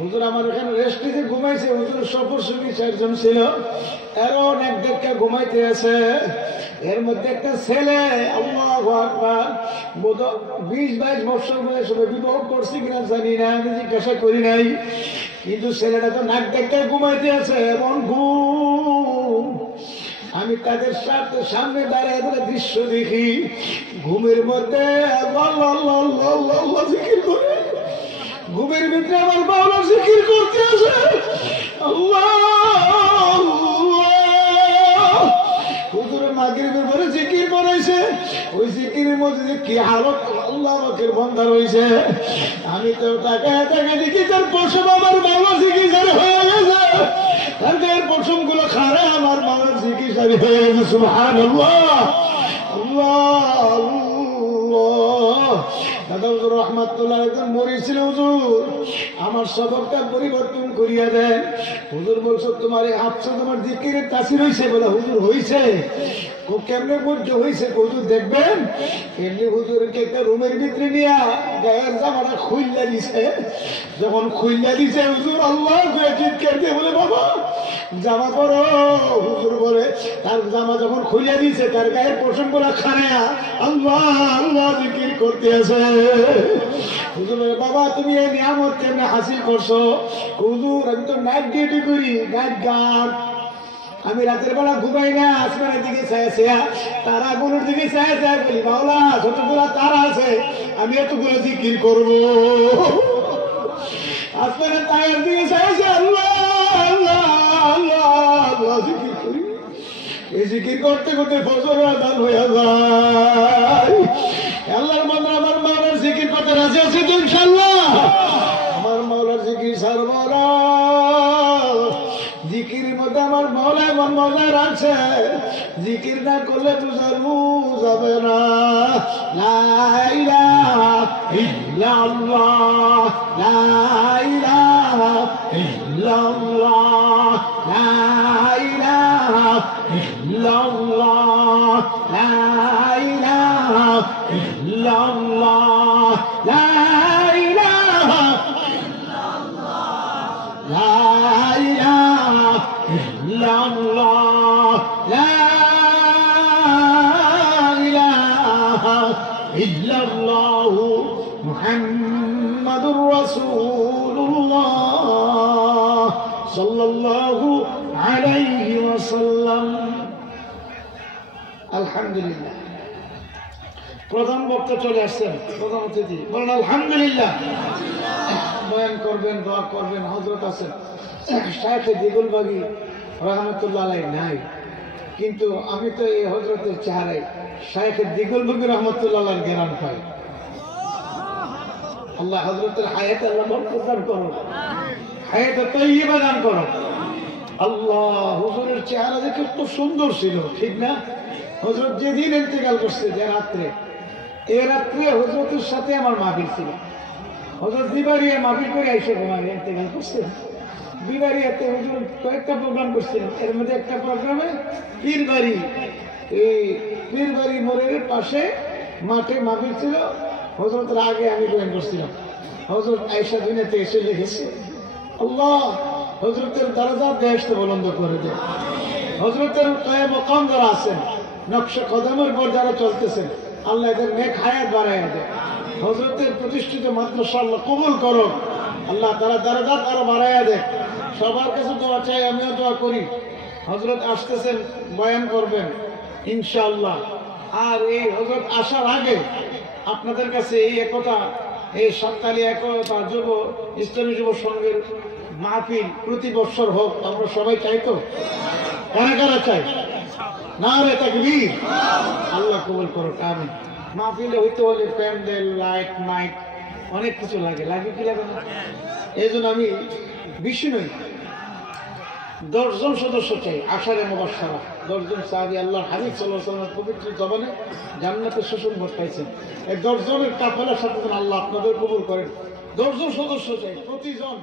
হুজুর আমার এখানে রেস্ট নিতে ঘুমাইছে। হুজুর সফর সঙ্গী 4 জন ছিল, এরও অনেক দেখা ঘুমাইতে আছে। এর মধ্যে একটা ছেলে আল্লাহু আকবার 20-22 বছর বয়স হবে, বিবাহ করছি কিনা জানি না, আমি জিজ্ঞাসা করি নাই। কিন্তু ছেলেটা তো নাক দেখা ঘুমাইতে আছে, এমন ঘুম। আমি তাদের সাথে সামনে দাঁড়ায় দৃশ্য দেখি, ঘুমের মধ্যে জিকির করে, ঘুমের ভিতরে আমার বাবা জিকির করতে আছে। আল্লাহ হুজুরের মাগরিবের ব্যাপারে জিকির করাইছে, ওই জিকিরের মধ্যে কি হালত আল্লাহ আমাকে বন্ধা রয়েছে। আমি তো তাকায় তাকায় দেখি তার পশম আমার বাবা জিকির হয়ে গেছে, তার গায়ের পশম গুলো খারে আমার বাবার জিকির হয়ে গেছে। সুবহানাল্লাহ আল্লাহ দাদা হুজুর রহমাতুল্লাহ একজন মরেছিল, হুজুর আমার সবরটা পরিবর্তন করিয়া দেন। হুজুর বলছো তোমার এই হাতটা তোমার জিকিরের তাসির হয়েছে? বলে হুজুর হয়েছে। কেমনে মধ্যে হয়েছে হুজুর দেখবেন। এমনি হুজুরকে একটা রুমের ভিতরে নিয়ে গায়ের জামাটা খুইল্লা দিছে। যখন খুইল্লা দিছে হুজুর আল্লাহ চিৎকার দিয়ে বলে বাবা জামা করো। হুজুর বলে তার জামা যখন খুলে দিয়েছে তার গায়ের পোষণ গুলা খানায়া আল্লাহ আল্লাহ জিকির করতে আছে। হুজুর বলে বাবা তুমি এই নিয়ামত কেমনে হাসিল করছো? হুজুর আমি তো নাইট ডিউটি করি, নাইট গার্ড। আমি রাতের বেলা ঘুমাই না, আসমানের দিকে ছায়া তারা গুলোর দিকে ছায়া বলি মাওলা যতগুলা তারা আছে আমি এতগুলো জিকির করবো। আসমানের তায়ের দিকে ছায়া আল্লাহ আল্লাহ আল্লাহ আল্লাহ জিকির করি। এই জিকির করতে করতে ফজর আযান হয়ে যায়। আল্লাহর বান্দা আমার মাওলার জিকির করতে রাজি আছে তো ইনশাআল্লাহ? আমার মাওলার জিকির ছাড়বো না। জিকির মধ্যে আমার মাওলা এমন মজা রাখছে, জিকির না করলে বুঝানো যাবে না। লা ইলাহা ইল্লাল্লাহ, লা ইলাহা ইল্লাল্লাহ, লা ইলাহা ইল্লাল্লাহ, লা ইলাহা ইল্লাল্লাহ, লা ইলাহা ইল্লাল্লাহ, লা ইলাহা ইল্লাল্লাহ মুহাম্মাদুর রাসূলুল্লাহ সাল্লাল্লাহু আলাইহি ওয়াসাল্লাম। আলহামদুলিল্লাহ। প্রধান বক্তা চলে আসছেন, প্রধান অতিথি বলেন আলহামদুলিল্লাহ। বয়ান করবেন, দোয়া করবেন, হযরত আছেন শায়েখ দিগুলবাগী রহমতুল্লাহ আলাইহি নাই, কিন্তু আমি তো এই হযরতের চেহারায় শায়েখ দিগুলবাগী রহমতুল্লাহ আলাইহির জ্ঞান পাই। আল্লাহ হযরতের হায়াত আল্লাহ বরকত দান করুন, হায়াত তাইয়্যিবা দান করুন। আল্লাহ হুজুরের চেহারা দেখে খুব সুন্দর ছিল, ঠিক না? হযরত যেদিন ইন্তেকাল করছে, যে রাত্রে, এই রাত্রে হযরতের সাথে আমার মাহফিল ছিল। হযরত বিবারিয়া মাহফিল করে আইসে ঘুমাবে, ইন্তেকাল করছে। বিবারিয়াতে হুজুর কয়েকটা প্রোগ্রাম করছিলেন, এর মধ্যে একটা প্রোগ্রামে পীরবাড়ি, এই পীরবাড়ি মোড়ের পাশে মাঠে মাহফিল ছিল। হযরতের আগে আমি বয়ান করছিলাম। হযরত আয়েশা দুনিয়াতে এসে লিখেছে আল্লাহ হযরতের দরজা বেহেশতে বুলন্দ করে দেয়। হযরতের কায়ে মকাম যারা আছেন, নকশা কদমের পর যারা চলতেছেন, আল্লাহ এদের নেক হায়াত বাড়াইয়া দেয়। হযরতের প্রতিষ্ঠিত মাদ্রাসা আল্লাহ কবুল করো, আল্লাহ তারা দরজা আরো বাড়াইয়া দেয়। সবার কাছে দোয়া চাই, আমিও দোয়া করি। হযরত আসতেছেন, বয়ান করবেন ইনশাআল্লাহ। আর এই হযরত আসার আগে আপনাদের কাছে এই একতা, এই সন্তালী একতা যুব ইসলামী যুব সংঘের মাহফিল প্রতি বছর হোক, আমরা সবাই চাই তো? কারা কারা চাই? নারে তাকবীর। আল্লাহ কবুল করো, আমিন। মাহফিলে হইতে হলে প্যান্ডেল, লাইট, মাইক অনেক কিছু লাগে, লাগে কি লাগে না? এই জন্য আমি বেশি নই, 10 জন সদস্য চাই। আশারে মুবাশশারা 10 জন সাহাবী আল্লাহর হাবিব সাল্লাল্লাহু আলাইহি ওয়াসাল্লামের পবিত্র জবানে জান্নাতের সুসংবাদ পাইছেন। এই 10 জনের কাফেলার সাথে আল্লাহ আপনাদের কবুল করেন। 10 জন সদস্য চাই প্রতিজন।